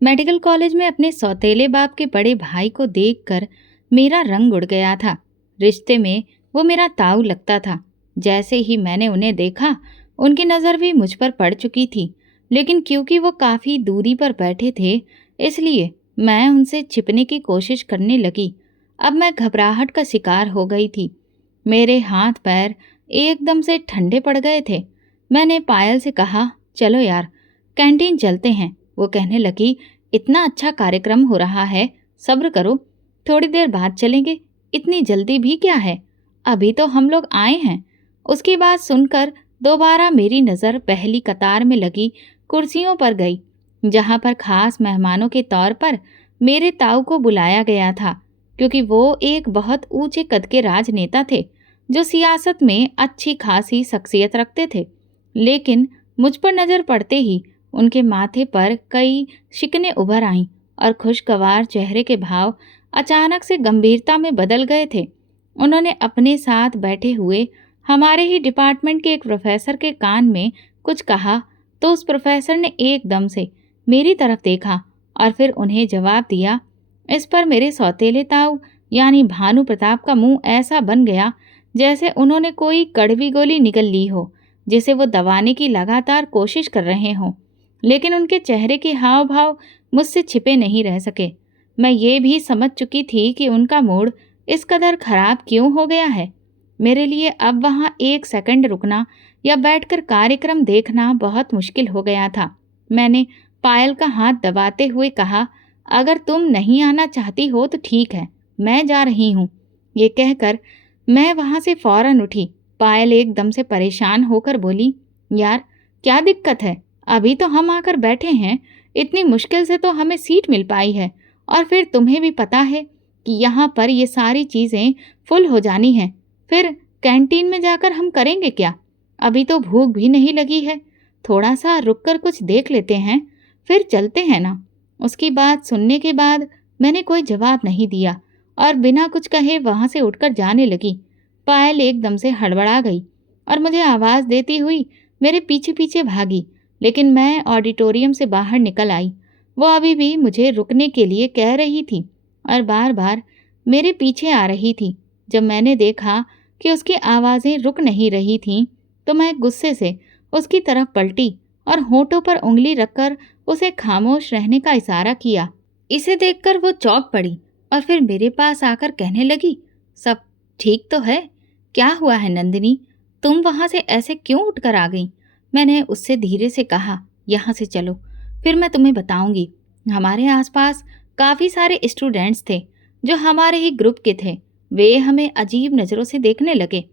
Medical college में अपने सौतेले बाप के बड़े भाई को देखकर मेरा रंग उड़ गया था। रिश्ते में वो मेरा ताऊ लगता था। जैसे ही मैंने उन्हें देखा, उनकी नज़र भी मुझ पर पड़ चुकी थी, लेकिन क्योंकि वो काफ़ी दूरी पर बैठे थे, इसलिए मैं उनसे छिपने की कोशिश करने लगी। अब मैं घबराहट का शिकार हो गई थी। मेरे हाथ पैर एकदम से ठंडे पड़ गए थे। मैंने पायल से कहा, चलो यार, कैंटीन चलते हैं। वो कहने लगी, इतना अच्छा कार्यक्रम हो रहा है, सब्र करो, थोड़ी देर बाद चलेंगे। इतनी जल्दी भी क्या है, अभी तो हम लोग आए हैं। उसकी बात सुनकर दोबारा मेरी नज़र पहली कतार में लगी कुर्सियों पर गई, जहाँ पर खास मेहमानों के तौर पर मेरे ताऊ को बुलाया गया था, क्योंकि वो एक बहुत ऊंचे कद के राजनेता थे जो सियासत में अच्छी खासी शख्सियत रखते थे। लेकिन मुझ पर नज़र पड़ते ही उनके माथे पर कई शिकने उभर आईं और खुशगवार चेहरे के भाव अचानक से गंभीरता में बदल गए थे। उन्होंने अपने साथ बैठे हुए हमारे ही डिपार्टमेंट के एक प्रोफेसर के कान में कुछ कहा, तो उस प्रोफेसर ने एकदम से मेरी तरफ देखा और फिर उन्हें जवाब दिया। इस पर मेरे सौतेले ताऊ यानी भानु प्रताप का मुंह ऐसा बन गया जैसे उन्होंने कोई कड़वी गोली निगल ली हो, जिसे वो दबाने की लगातार कोशिश कर रहे हों। लेकिन उनके चेहरे के हाव भाव मुझसे छिपे नहीं रह सके। मैं ये भी समझ चुकी थी कि उनका मूड इस कदर खराब क्यों हो गया है। मेरे लिए अब वहाँ एक सेकंड रुकना या बैठकर कार्यक्रम देखना बहुत मुश्किल हो गया था। मैंने पायल का हाथ दबाते हुए कहा, अगर तुम नहीं आना चाहती हो तो ठीक है, मैं जा रही हूँ। ये कहकर मैं वहाँ से फौरन उठी। पायल एकदम से परेशान होकर बोली, यार क्या दिक्कत है, अभी तो हम आकर बैठे हैं, इतनी मुश्किल से तो हमें सीट मिल पाई है, और फिर तुम्हें भी पता है कि यहाँ पर ये सारी चीज़ें फुल हो जानी हैं। फिर कैंटीन में जाकर हम करेंगे क्या, अभी तो भूख भी नहीं लगी है, थोड़ा सा रुक कर कुछ देख लेते हैं, फिर चलते हैं ना। उसकी बात सुनने के बाद मैंने कोई जवाब नहीं दिया और बिना कुछ कहे वहाँ से उठकर जाने लगी। पायल एकदम से हड़बड़ा गई और मुझे आवाज़ देती हुई मेरे पीछे पीछे भागी, लेकिन मैं ऑडिटोरियम से बाहर निकल आई। वो अभी भी मुझे रुकने के लिए कह रही थी और बार बार मेरे पीछे आ रही थी। जब मैंने देखा कि उसकी आवाज़ें रुक नहीं रही थीं, तो मैं गुस्से से उसकी तरफ पलटी और होठों पर उंगली रखकर उसे खामोश रहने का इशारा किया। इसे देखकर वो चौंक पड़ी और फिर मेरे पास आकर कहने लगी, सब ठीक तो है, क्या हुआ है नंदिनी, तुम वहाँ से ऐसे क्यों उठकर आ गई। मैंने उससे धीरे से कहा, यहाँ से चलो, फिर मैं तुम्हें बताऊंगी। हमारे आसपास काफ़ी सारे स्टूडेंट्स थे जो हमारे ही ग्रुप के थे। वे हमें अजीब नज़रों से देखने लगे।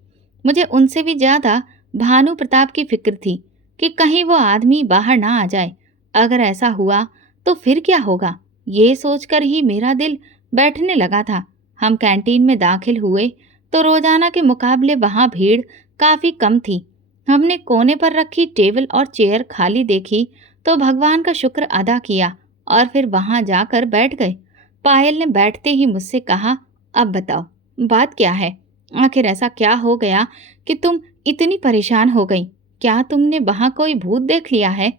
मुझे उनसे भी ज़्यादा भानु प्रताप की फिक्र थी कि कहीं वो आदमी बाहर ना आ जाए। अगर ऐसा हुआ तो फिर क्या होगा, ये सोचकर ही मेरा दिल बैठने लगा था। हम कैंटीन में दाखिल हुए तो रोज़ाना के मुकाबले वहाँ भीड़ काफ़ी कम थी। हमने कोने पर रखी टेबल और चेयर खाली देखी तो भगवान का शुक्र अदा किया और फिर वहाँ जाकर बैठ गए। पायल ने बैठते ही मुझसे कहा, अब बताओ बात क्या है, आखिर ऐसा क्या हो गया कि तुम इतनी परेशान हो गई, क्या तुमने वहाँ कोई भूत देख लिया है।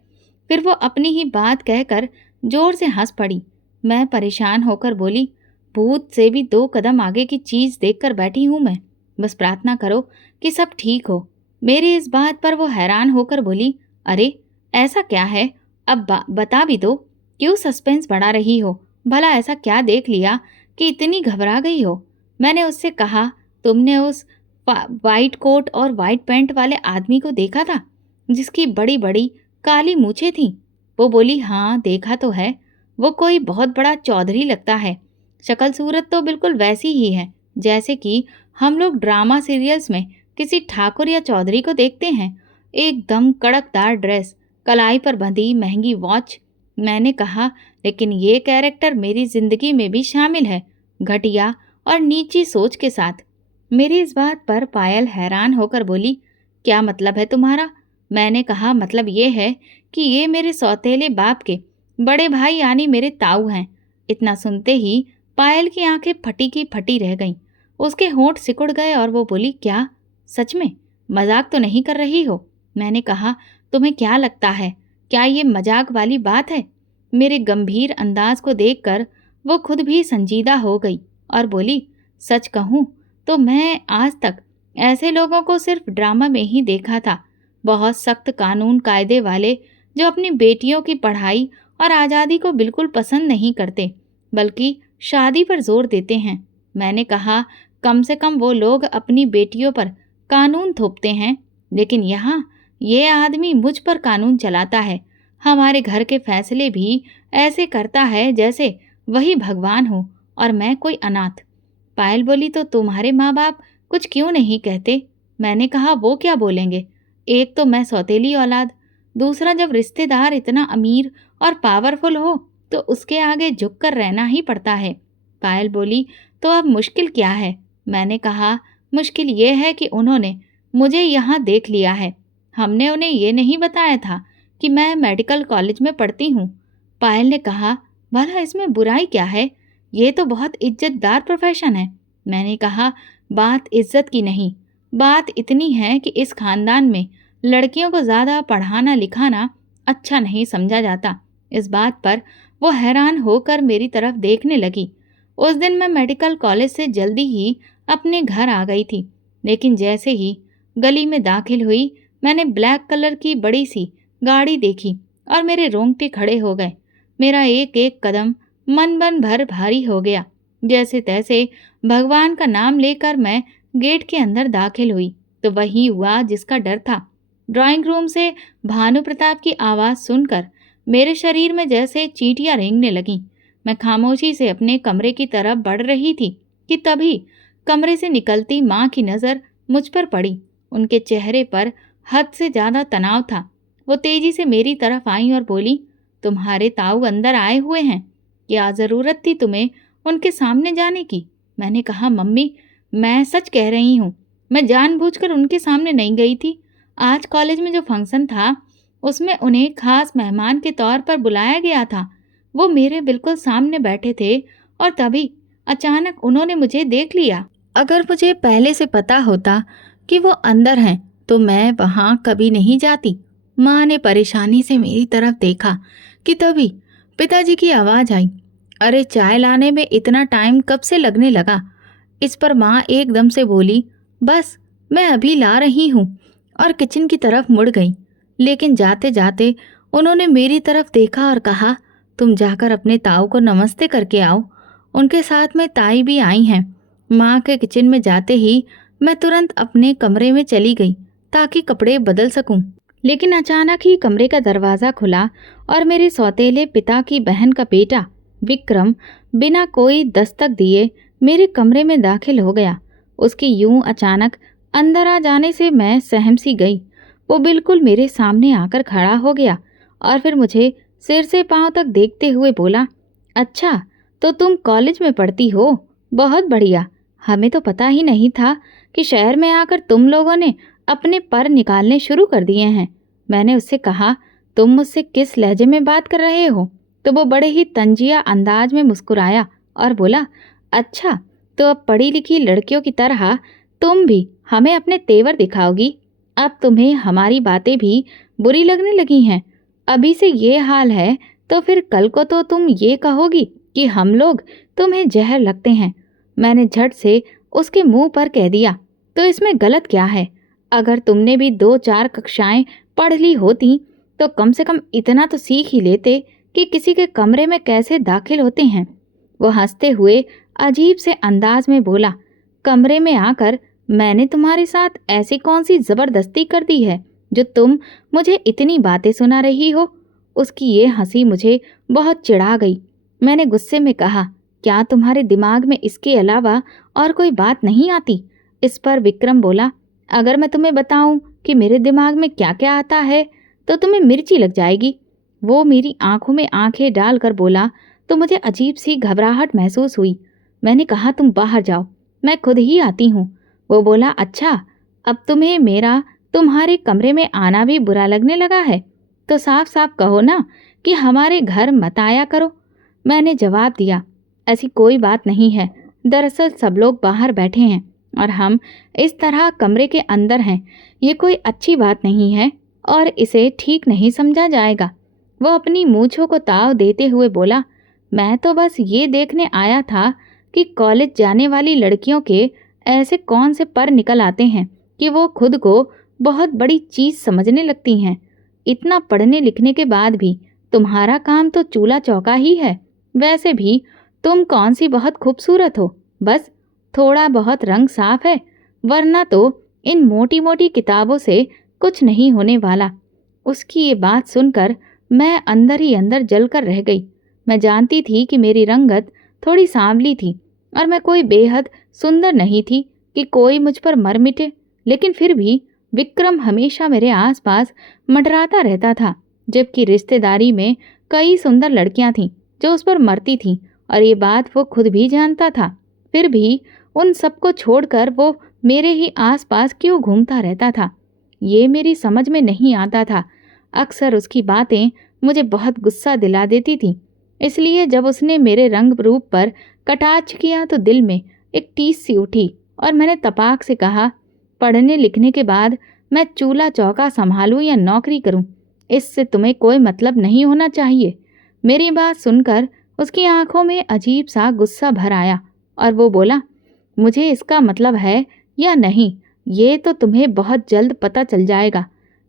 फिर वो अपनी ही बात कहकर जोर से हंस पड़ी। मैं परेशान होकर बोली, भूत से भी 2 कदम आगे की चीज़ देखकर बैठी हूँ मैं, बस प्रार्थना करो कि सब ठीक हो। मेरी इस बात पर वो हैरान होकर बोली, अरे ऐसा क्या है, अब बता भी दो, क्यों सस्पेंस बढ़ा रही हो, भला ऐसा क्या देख लिया कि इतनी घबरा गई हो। मैंने उससे कहा, तुमने उस वाइट कोट और वाइट पैंट वाले आदमी को देखा था जिसकी बड़ी बड़ी काली मूछें थीं। वो बोली, हाँ देखा तो है, वो कोई बहुत बड़ा चौधरी लगता है। शक्ल सूरत तो बिल्कुल वैसी ही है जैसे कि हम लोग ड्रामा सीरियल्स में किसी ठाकुर या चौधरी को देखते हैं। एकदम कड़कदार ड्रेस, कलाई पर बंधी महंगी वॉच। मैंने कहा, लेकिन ये कैरेक्टर मेरी जिंदगी में भी शामिल है, घटिया और नीची सोच के साथ। मेरी इस बात पर पायल हैरान होकर बोली, क्या मतलब है तुम्हारा। मैंने कहा, मतलब ये है कि ये मेरे सौतेले बाप के बड़े भाई यानी मेरे ताऊ हैं। इतना सुनते ही पायल की आंखें फटी की फटी रह गईं। उसके होंठ सिकुड़ गए और वो बोली, क्या सच में, मजाक तो नहीं कर रही हो। मैंने कहा, तुम्हें क्या लगता है, क्या ये मजाक वाली बात है। मेरे गंभीर अंदाज को देखकर वो खुद भी संजीदा हो गई और बोली, सच कहूँ तो मैं आज तक ऐसे लोगों को सिर्फ ड्रामा में ही देखा था। बहुत सख्त कानून कायदे वाले जो अपनी बेटियों की पढ़ाई और आज़ादी को बिल्कुल पसंद नहीं करते, बल्कि शादी पर जोर देते हैं। मैंने कहा, कम से कम वो लोग अपनी बेटियों पर कानून थोपते हैं, लेकिन यहाँ ये आदमी मुझ पर कानून चलाता है। हमारे घर के फैसले भी ऐसे करता है जैसे वही भगवान हो और मैं कोई अनाथ। पायल बोली, तो तुम्हारे माँ बाप कुछ क्यों नहीं कहते? मैंने कहा, वो क्या बोलेंगे? एक तो मैं सौतेली औलाद, दूसरा जब रिश्तेदार इतना अमीर और पावरफुल हो तो उसके आगे झुककर रहना ही पड़ता है। पायल बोली, तो अब मुश्किल क्या है? मैंने कहा, मुश्किल ये है कि उन्होंने मुझे यहाँ देख लिया है। हमने उन्हें ये नहीं बताया था कि मैं मेडिकल कॉलेज में पढ़ती हूँ। पायल ने कहा, भला इसमें बुराई क्या है? ये तो बहुत इज्जतदार प्रोफेशन है। मैंने कहा, बात इज्जत की नहीं, बात इतनी है कि इस खानदान में लड़कियों को ज़्यादा पढ़ाना लिखाना अच्छा नहीं समझा जाता। इस बात पर वो हैरान होकर मेरी तरफ देखने लगी। उस दिन मैं मेडिकल कॉलेज से जल्दी ही अपने घर आ गई थी, लेकिन जैसे ही गली में दाखिल हुई मैंने ब्लैक कलर की बड़ी सी गाड़ी देखी और मेरे रोंगटे खड़े हो गए। मेरा एक एक कदम मन बन भर भारी हो गया। जैसे तैसे भगवान का नाम लेकर मैं गेट के अंदर दाखिल हुई तो वही हुआ जिसका डर था। ड्राइंग रूम से भानु प्रताप की आवाज़ सुनकर मेरे शरीर में जैसे चींटियां रेंगने लगीं। मैं खामोशी से अपने कमरे की तरफ बढ़ रही थी कि तभी कमरे से निकलती माँ की नज़र मुझ पर पड़ी। उनके चेहरे पर हद से ज़्यादा तनाव था। वो तेज़ी से मेरी तरफ आई और बोली, तुम्हारे ताऊ अंदर आए हुए हैं। क्या ज़रूरत थी तुम्हें उनके सामने जाने की? मैंने कहा, मम्मी मैं सच कह रही हूँ, मैं जानबूझकर उनके सामने नहीं गई थी। आज कॉलेज में जो फंक्शन था उसमें उन्हें खास मेहमान के तौर पर बुलाया गया था। वो मेरे बिल्कुल सामने बैठे थे और तभी अचानक उन्होंने मुझे देख लिया। अगर मुझे पहले से पता होता कि वो अंदर हैं तो मैं वहाँ कभी नहीं जाती। माँ ने परेशानी से मेरी तरफ देखा कि तभी पिताजी की आवाज़ आई, अरे चाय लाने में इतना टाइम कब से लगने लगा? इस पर माँ एकदम से बोली, बस मैं अभी ला रही हूँ, और किचन की तरफ मुड़ गई। लेकिन जाते जाते उन्होंने मेरी तरफ देखा और कहा, तुम जाकर अपने ताऊ को नमस्ते करके आओ। उनके साथ में ताई भी आई हैं। माँ के किचन में जाते ही मैं तुरंत अपने कमरे में चली गई ताकि कपड़े बदल सकूं। लेकिन अचानक ही कमरे का दरवाज़ा खुला और मेरे सौतेले पिता की बहन का बेटा विक्रम बिना कोई दस्तक दिए मेरे कमरे में दाखिल हो गया। उसके यूं अचानक अंदर आ जाने से मैं सहम सी गई। वो बिल्कुल मेरे सामने आकर खड़ा हो गया और फिर मुझे सिर से पांव तक देखते हुए बोला, अच्छा तो तुम कॉलेज में पढ़ती हो, बहुत बढ़िया। हमें तो पता ही नहीं था कि शहर में आकर तुम लोगों ने अपने पर निकालने शुरू कर दिए हैं। मैंने उससे कहा, तुम मुझसे किस लहजे में बात कर रहे हो? तो वो बड़े ही तंजिया अंदाज में मुस्कुराया और बोला, अच्छा तो अब पढ़ी लिखी लड़कियों की तरह तुम भी हमें अपने तेवर दिखाओगी। अब तुम्हें हमारी बातें भी बुरी लगने लगी हैं। अभी से ये हाल है तो फिर कल को तो तुम ये कहोगी कि हम लोग तुम्हें जहर लगते हैं। मैंने झट से उसके मुंह पर कह दिया, तो इसमें गलत क्या है? अगर तुमने भी 2-4 कक्षाएं पढ़ ली होती तो कम से कम इतना तो सीख ही लेते कि किसी के कमरे में कैसे दाखिल होते हैं। वो हंसते हुए अजीब से अंदाज में बोला, कमरे में आकर मैंने तुम्हारे साथ ऐसी कौन सी ज़बरदस्ती कर दी है जो तुम मुझे इतनी बातें सुना रही हो? उसकी ये हंसी मुझे बहुत चिढ़ा गई। मैंने गुस्से में कहा, क्या तुम्हारे दिमाग में इसके अलावा और कोई बात नहीं आती? इस पर विक्रम बोला, अगर मैं तुम्हें बताऊं कि मेरे दिमाग में क्या क्या आता है तो तुम्हें मिर्ची लग जाएगी। वो मेरी आंखों में आंखें डालकर बोला तो मुझे अजीब सी घबराहट महसूस हुई। मैंने कहा, तुम बाहर जाओ, मैं खुद ही आती हूँ। वो बोला, अच्छा अब तुम्हें मेरा तुम्हारे कमरे में आना भी बुरा लगने लगा है तो साफ साफ कहो ना कि हमारे घर मत आया करो। मैंने जवाब दिया, ऐसी कोई बात नहीं है। दरअसल सब लोग बाहर बैठे हैं और हम इस तरह कमरे के अंदर हैं। ये कोई अच्छी बात नहीं है और इसे ठीक नहीं समझा जाएगा। वो अपनी मूंछों को ताव देते हुए बोला, मैं तो बस ये देखने आया था कि कॉलेज जाने वाली लड़कियों के ऐसे कौन से पर निकल आते हैं कि वो खुद को बहुत बड़ी चीज समझने लगती हैं। इतना पढ़ने लिखने के बाद भी तुम्हारा काम तो चूल्हा चौका ही है। वैसे भी तुम कौन सी बहुत खूबसूरत हो, बस थोड़ा बहुत रंग साफ है, वरना तो इन मोटी मोटी किताबों से कुछ नहीं होने वाला। उसकी ये बात सुनकर मैं अंदर ही अंदर जलकर रह गई। मैं जानती थी कि मेरी रंगत थोड़ी सांवली थी और मैं कोई बेहद सुंदर नहीं थी कि कोई मुझ पर मर मिटे, लेकिन फिर भी विक्रम हमेशा मेरे आसपास मंडराता रहता था, जबकि रिश्तेदारी में कई सुंदर लड़कियां थीं जो उस पर मरती थीं और ये बात वो खुद भी जानता था। फिर भी उन सबको छोड़कर वो मेरे ही आसपास क्यों घूमता रहता था, ये मेरी समझ में नहीं आता था। अक्सर उसकी बातें मुझे बहुत गुस्सा दिला देती थीं, इसलिए जब उसने मेरे रंग रूप पर कटाक्ष किया तो दिल में एक टीस सी उठी और मैंने तपाक से कहा, पढ़ने लिखने के बाद मैं चूल्हा चौका संभालूं या नौकरी करूं, इससे तुम्हें कोई मतलब नहीं होना चाहिए। मेरी बात सुनकर उसकी आंखों में अजीब सा गुस्सा भर आया और वो बोला, मुझे इसका मतलब है या नहीं, ये तो तुम्हें बहुत जल्द पता चल जाएगा।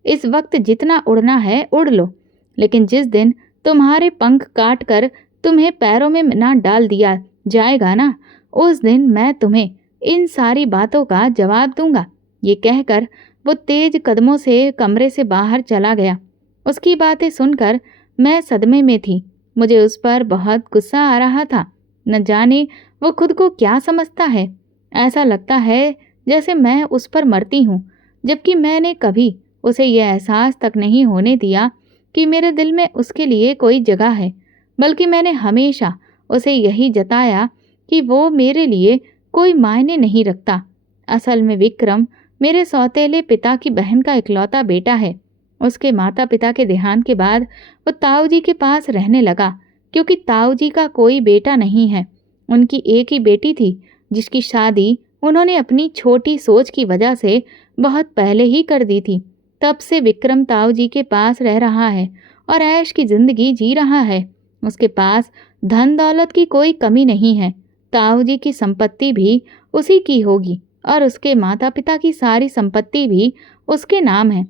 इस वक्त जितना उड़ना है उड़ लो, लेकिन जिस दिन तुम्हारे पंख काट कर तुम्हें पैरों में ना डाल दिया जाएगा ना, उस दिन मैं तुम्हें इन सारी बातों का जवाब दूंगा। ये कहकर वो तेज कदमों से कमरे से बाहर चला गया। उसकी बातें सुनकर मैं सदमे में थी। मुझे उस पर बहुत गुस्सा आ रहा था। न जाने वो खुद को क्या समझता है। ऐसा लगता है जैसे मैं उस पर मरती हूँ, जबकि मैंने कभी उसे यह एहसास तक नहीं होने दिया कि मेरे दिल में उसके लिए कोई जगह है, बल्कि मैंने हमेशा उसे यही जताया कि वो मेरे लिए कोई मायने नहीं रखता। असल में विक्रम मेरे सौतेले पिता की बहन का इकलौता बेटा है। उसके माता पिता के देहांत के बाद वो ताऊ जी के पास रहने लगा, क्योंकि ताऊ जी का कोई बेटा नहीं है। उनकी एक ही बेटी थी, जिसकी शादी उन्होंने अपनी छोटी सोच की वजह से बहुत पहले ही कर दी थी। तब से विक्रम ताऊ जी के पास रह रहा है और ऐश की जिंदगी जी रहा है। उसके पास धन दौलत की कोई कमी नहीं है। ताऊ जी की संपत्ति भी उसी की होगी और उसके माता पिता की सारी संपत्ति भी उसके नाम है।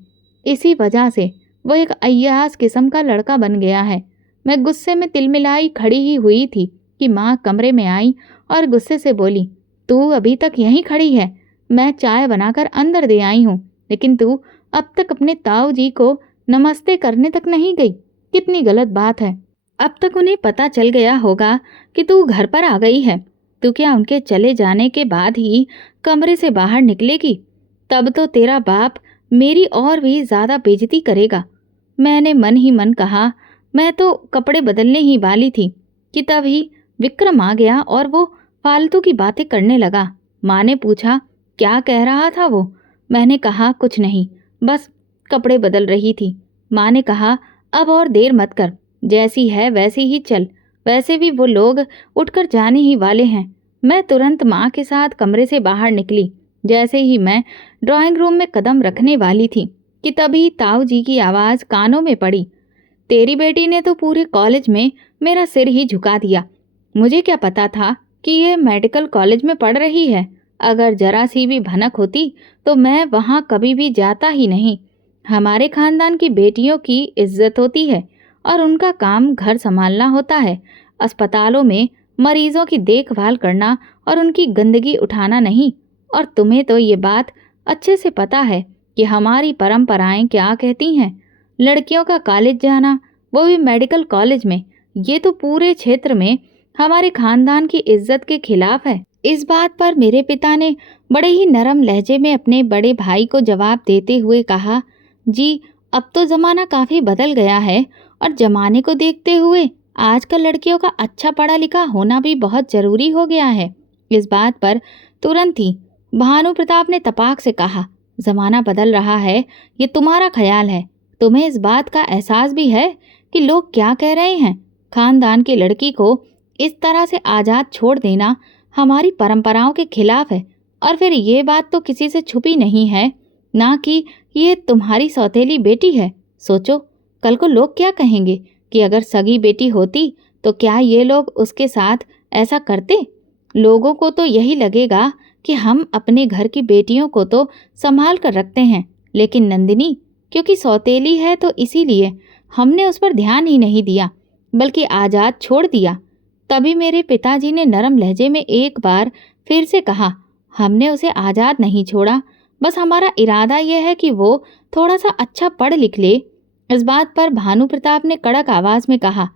इसी वजह से वो एक अय्यास किस्म का लड़का बन गया है। मैं गुस्से में तिलमिलाई खड़ी ही हुई थी कि माँ कमरे में आई और गुस्से से बोली, तू अभी तक यहीं खड़ी है? मैं चाय बनाकर अंदर दे आई हूँ, लेकिन तू अब तक अपने ताऊ जी को नमस्ते करने तक नहीं गई। कितनी गलत बात है। अब तक उन्हें पता चल गया होगा कि तू घर पर आ गई है। तू क्या उनके चले जाने के बाद ही कमरे से बाहर निकलेगी? तब तो तेरा बाप मेरी और भी ज़्यादा बेइज्जती करेगा। मैंने मन ही मन कहा। मैं तो कपड़े बदलने ही वाली थी कि तभी विक्रम आ गया और वो फालतू की बातें करने लगा। माँ ने पूछा, क्या कह रहा था वो? मैंने कहा, कुछ नहीं, बस कपड़े बदल रही थी। माँ ने कहा, अब और देर मत कर, जैसी है वैसी ही चल। वैसे भी वो लोग उठकर जाने ही वाले हैं। मैं तुरंत माँ के साथ कमरे से बाहर निकली। जैसे ही मैं ड्राइंग रूम में कदम रखने वाली थी कि तभी ताऊ जी की आवाज़ कानों में पड़ी, तेरी बेटी ने तो पूरे कॉलेज में मेरा सिर ही झुका दिया। मुझे क्या पता था कि ये मेडिकल कॉलेज में पढ़ रही है। अगर जरा सी भी भनक होती तो मैं वहाँ कभी भी जाता ही नहीं। हमारे खानदान की बेटियों की इज्जत होती है और उनका काम घर संभालना होता है, अस्पतालों में मरीजों की देखभाल करना और उनकी गंदगी उठाना नहीं। और तुम्हें तो ये बात अच्छे से पता है कि हमारी परंपराएं क्या कहती हैं। लड़कियों का कॉलेज जाना, वो भी मेडिकल कॉलेज में, ये तो पूरे क्षेत्र में हमारे खानदान की इज्जत के खिलाफ है। इस बात पर मेरे पिता ने बड़े ही नरम लहजे में अपने बड़े भाई को जवाब देते हुए कहा, जी अब तो ज़माना काफ़ी बदल गया है और ज़माने को देखते हुए आजकल लड़कियों का अच्छा पढ़ा लिखा होना भी बहुत ज़रूरी हो गया है। इस बात पर तुरंत ही भानु प्रताप ने तपाक से कहा, ज़माना बदल रहा है ये तुम्हारा ख्याल है। तुम्हें इस बात का एहसास भी है कि लोग क्या कह रहे हैं? खानदान की लड़की को इस तरह से आज़ाद छोड़ देना हमारी परंपराओं के खिलाफ है। और फिर ये बात तो किसी से छुपी नहीं है, ना कि ये तुम्हारी सौतेली बेटी है। सोचो, कल को लोग क्या कहेंगे कि अगर सगी बेटी होती तो क्या ये लोग उसके साथ ऐसा करते? लोगों को तो यही लगेगा कि हम अपने घर की बेटियों को तो संभाल कर रखते हैं, लेकिन नंदिनी क्योंकि सौतेली है तो इसीलिए हमने उस पर ध्यान ही नहीं दिया, बल्कि आज़ाद छोड़ दिया। तभी मेरे पिताजी ने नरम लहजे में एक बार फिर से कहा, हमने उसे आज़ाद नहीं छोड़ा, बस हमारा इरादा यह है कि वो थोड़ा सा अच्छा पढ़ लिख ले। इस बात पर भानु प्रताप ने कड़क आवाज में कहा,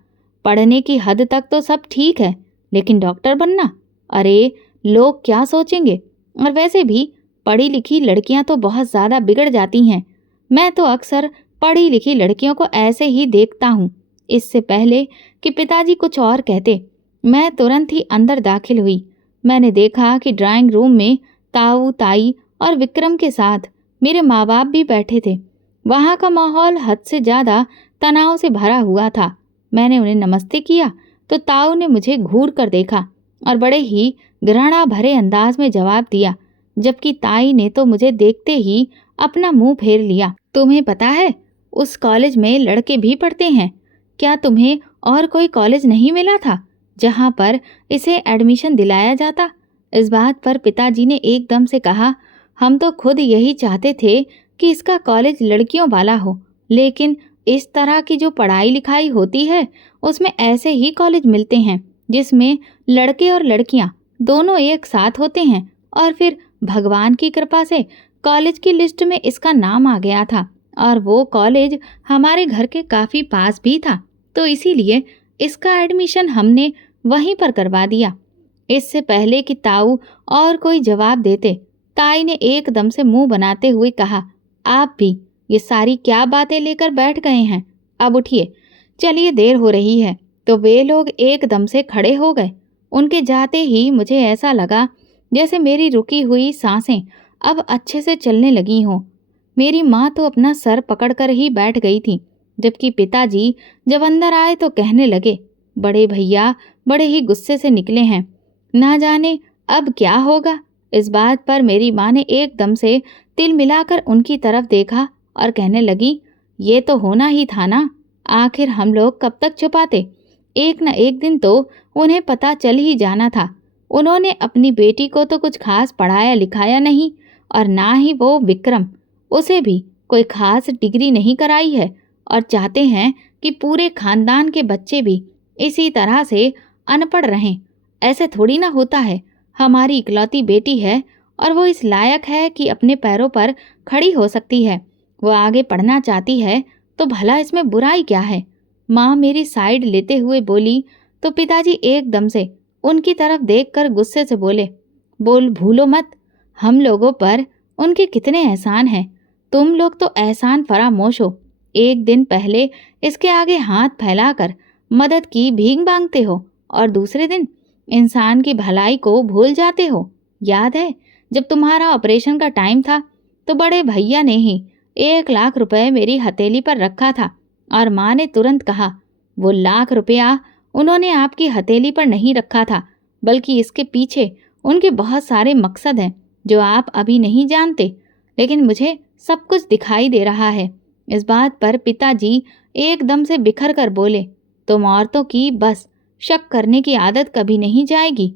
पढ़ने की हद तक तो सब ठीक है, लेकिन डॉक्टर बनना, अरे लोग क्या सोचेंगे? और वैसे भी पढ़ी लिखी लड़कियां तो बहुत ज़्यादा बिगड़ जाती हैं। मैं तो अक्सर पढ़ी लिखी लड़कियों को ऐसे ही देखता हूँ। इससे पहले कि पिताजी कुछ और कहते, मैं तुरंत ही अंदर दाखिल हुई। मैंने देखा कि ड्राइंग रूम में ताऊ, ताई और विक्रम के साथ मेरे माँ बाप भी बैठे थे। वहाँ का माहौल हद से ज़्यादा तनाव से भरा हुआ था। मैंने उन्हें नमस्ते किया तो ताऊ ने मुझे घूर कर देखा और बड़े ही घृणा भरे अंदाज में जवाब दिया, जबकि ताई ने तो मुझे देखते ही अपना मुंह फेर लिया। तुम्हें पता है उस कॉलेज में लड़के भी पढ़ते हैं? क्या तुम्हें और कोई कॉलेज नहीं मिला था जहाँ पर इसे एडमिशन दिलाया जाता? इस बात पर पिताजी ने एकदम से कहा, हम तो खुद यही चाहते थे कि इसका कॉलेज लड़कियों वाला हो, लेकिन इस तरह की जो पढ़ाई लिखाई होती है उसमें ऐसे ही कॉलेज मिलते हैं जिसमें लड़के और लड़कियां दोनों एक साथ होते हैं। और फिर भगवान की कृपा से कॉलेज की लिस्ट में इसका नाम आ गया था और वो कॉलेज हमारे घर के काफ़ी पास भी था, तो इसीलिए इसका एडमिशन हमने वहीं पर करवा दिया। इससे पहले कि ताऊ और कोई जवाब देते, ताई ने एकदम से मुंह बनाते हुए कहा, आप भी ये सारी क्या बातें लेकर बैठ गए हैं? अब उठिए, चलिए देर हो रही है। तो वे लोग एकदम से खड़े हो गए। उनके जाते ही मुझे ऐसा लगा जैसे मेरी रुकी हुई सांसें अब अच्छे से चलने लगी हों। मेरी माँ तो अपना सर पकड़कर ही बैठ गई थी, जबकि पिताजी जब अंदर आए तो कहने लगे, बड़े भैया बड़े ही गुस्से से निकले हैं, ना जाने अब क्या होगा। इस बात पर मेरी माँ ने एकदम से तिल मिलाकर उनकी तरफ देखा और कहने लगी, ये तो होना ही था ना, आखिर हम लोग कब तक छुपाते? एक न एक दिन तो उन्हें पता चल ही जाना था। उन्होंने अपनी बेटी को तो कुछ खास पढ़ाया लिखाया नहीं, और ना ही वो विक्रम, उसे भी कोई खास डिग्री नहीं कराई है, और चाहते हैं कि पूरे खानदान के बच्चे भी इसी तरह से अनपढ़ रहें। ऐसे थोड़ी ना होता है। हमारी इकलौती बेटी है और वो इस लायक है कि अपने पैरों पर खड़ी हो सकती है। वो आगे पढ़ना चाहती है तो भला इसमें बुराई क्या है? माँ मेरी साइड लेते हुए बोली तो पिताजी एकदम से उनकी तरफ देखकर गुस्से से बोले, बोल भूलो मत, हम लोगों पर उनके कितने एहसान हैं। तुम लोग तो एहसान फरामोश हो। एक दिन पहले इसके आगे हाथ फैलाकर मदद की भीख मांगते हो और दूसरे दिन इंसान की भलाई को भूल जाते हो। याद है जब तुम्हारा ऑपरेशन का टाइम था तो बड़े भैया ने ही 1 लाख रुपए मेरी हथेली पर रखा था और माँ ने तुरंत कहा, वो लाख रुपया उन्होंने आपकी हथेली पर नहीं रखा था, बल्कि इसके पीछे उनके बहुत सारे मकसद हैं जो आप अभी नहीं जानते, लेकिन मुझे सब कुछ दिखाई दे रहा है। इस बात पर पिताजी एकदम से बिखर कर बोले, तुम औरतों की बस शक करने की आदत कभी नहीं जाएगी।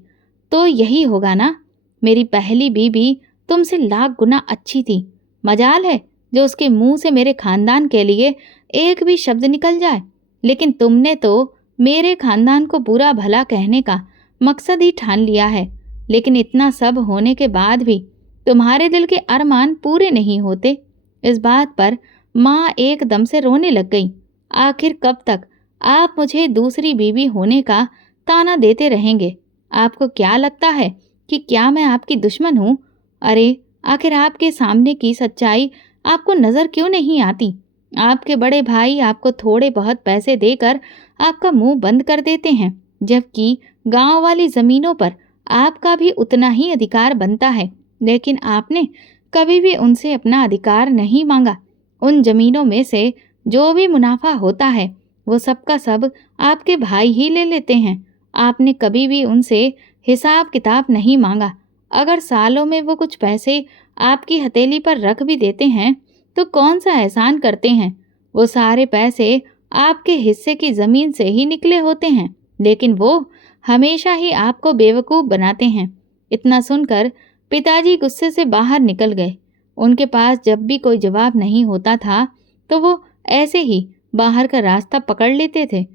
तो यही होगा ना, मेरी पहली बीबी तुमसे लाख गुना अच्छी थी। मजाल है जो उसके मुंह से मेरे खानदान के लिए एक भी शब्द निकल जाए, लेकिन तुमने तो मेरे खानदान को बुरा भला कहने का मकसद ही ठान लिया है। लेकिन इतना सब होने के बाद भी तुम्हारे दिल के अरमान पूरे नहीं होते। इस बात पर माँ एकदम से रोने लग गई। आखिर कब तक आप मुझे दूसरी बीवी होने का ताना देते रहेंगे? आपको क्या लगता है कि क्या मैं आपकी दुश्मन हूँ? अरे आखिर आपके सामने की सच्चाई आपको नज़र क्यों नहीं आती? आपके बड़े भाई आपको थोड़े बहुत पैसे देकर आपका मुंह बंद कर देते हैं, जबकि गांव वाली ज़मीनों पर आपका भी उतना ही अधिकार बनता है, लेकिन आपने कभी भी उनसे अपना अधिकार नहीं मांगा। उन ज़मीनों में से जो भी मुनाफा होता है वो सब का सब आपके भाई ही ले लेते हैं। आपने कभी भी उनसे हिसाब किताब नहीं मांगा। अगर सालों में वो कुछ पैसे आपकी हथेली पर रख भी देते हैं तो कौन सा एहसान करते हैं? वो सारे पैसे आपके हिस्से की ज़मीन से ही निकले होते हैं, लेकिन वो हमेशा ही आपको बेवकूफ़ बनाते हैं। इतना सुनकर पिताजी गुस्से से बाहर निकल गए। उनके पास जब भी कोई जवाब नहीं होता था, तो वो ऐसे ही बाहर का रास्ता पकड़ लेते थे।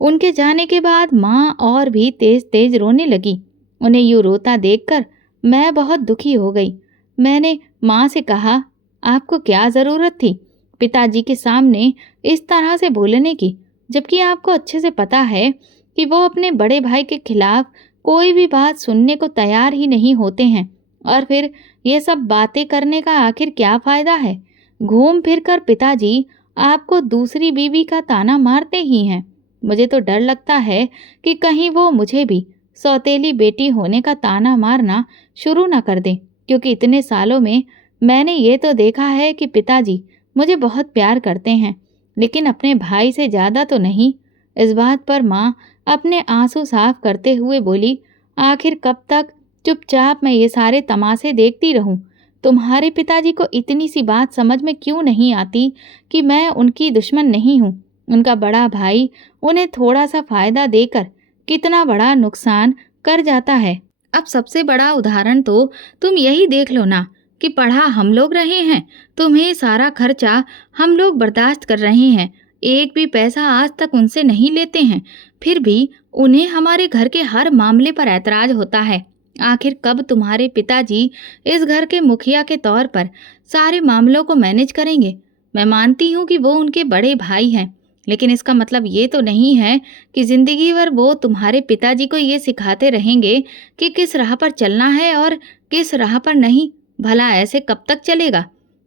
उनके जाने के बाद माँ और भी तेज तेज रोने लगी। उन्हें यूँ रोता देखकर मैं बहुत दुखी हो गई। मैंने माँ से कहा, आपको क्या ज़रूरत थी पिताजी के सामने इस तरह से बोलने की, जबकि आपको अच्छे से पता है कि वो अपने बड़े भाई के खिलाफ कोई भी बात सुनने को तैयार ही नहीं होते हैं। और फिर ये सब बातें करने का आखिर क्या फ़ायदा है? घूम फिर कर पिताजी आपको दूसरी बीवी का ताना मारते ही हैं। मुझे तो डर लगता है कि कहीं वो मुझे भी सौतेली बेटी होने का ताना मारना शुरू ना कर दें, क्योंकि इतने सालों में मैंने ये तो देखा है कि पिताजी मुझे बहुत प्यार करते हैं, लेकिन अपने भाई से ज़्यादा तो नहीं। इस बात पर माँ अपने आंसू साफ करते हुए बोली, आखिर कब तक चुपचाप मैं ये सारे तमाशे देखती रहूं? तुम्हारे पिताजी को इतनी सी बात समझ में क्यों नहीं आती कि मैं उनकी दुश्मन नहीं हूँ। उनका बड़ा भाई उन्हें थोड़ा सा फायदा देकर कितना बड़ा नुकसान कर जाता है। अब सबसे बड़ा उदाहरण तो तुम यही देख लो ना कि पढ़ा हम लोग रहे हैं, तुम्हें सारा खर्चा हम लोग बर्दाश्त कर रहे हैं, एक भी पैसा आज तक उनसे नहीं लेते हैं, फिर भी उन्हें हमारे घर के हर मामले पर ऐतराज होता है। आखिर कब तुम्हारे पिताजी इस घर के मुखिया के तौर पर सारे मामलों को मैनेज करेंगे? मैं मानती हूँ कि वो उनके बड़े भाई हैं, लेकिन इसका मतलब ये तो नहीं है कि जिंदगी भर वो तुम्हारे पिताजी को ये सिखाते रहेंगे कि किस राह पर चलना है और किस राह पर नहीं। भला ऐसे कब तक चलेगा?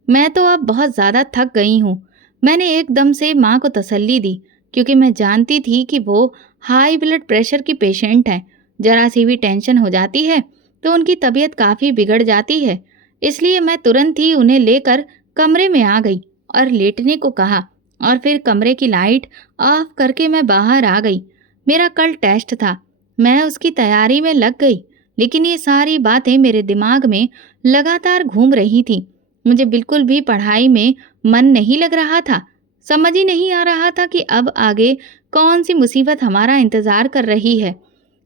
मैं तो अब बहुत ज़्यादा थक गई हूँ। मैंने एकदम से माँ को तसल्ली दी, क्योंकि मैं जानती थी कि वो हाई ब्लड प्रेशर की पेशेंट है। जरा सी भी टेंशन हो जाती है तो उनकी तबीयत काफ़ी बिगड़ जाती है। इसलिए मैं तुरंत ही उन्हें लेकर कमरे में आ गई और लेटने को कहा, और फिर कमरे की लाइट ऑफ करके मैं बाहर आ गई। मेरा कल टेस्ट था, मैं उसकी तैयारी में लग गई, लेकिन ये सारी बातें मेरे दिमाग में लगातार घूम रही थी। मुझे बिल्कुल भी पढ़ाई में मन नहीं लग रहा था। समझ ही नहीं आ रहा था कि अब आगे कौन सी मुसीबत हमारा इंतज़ार कर रही है।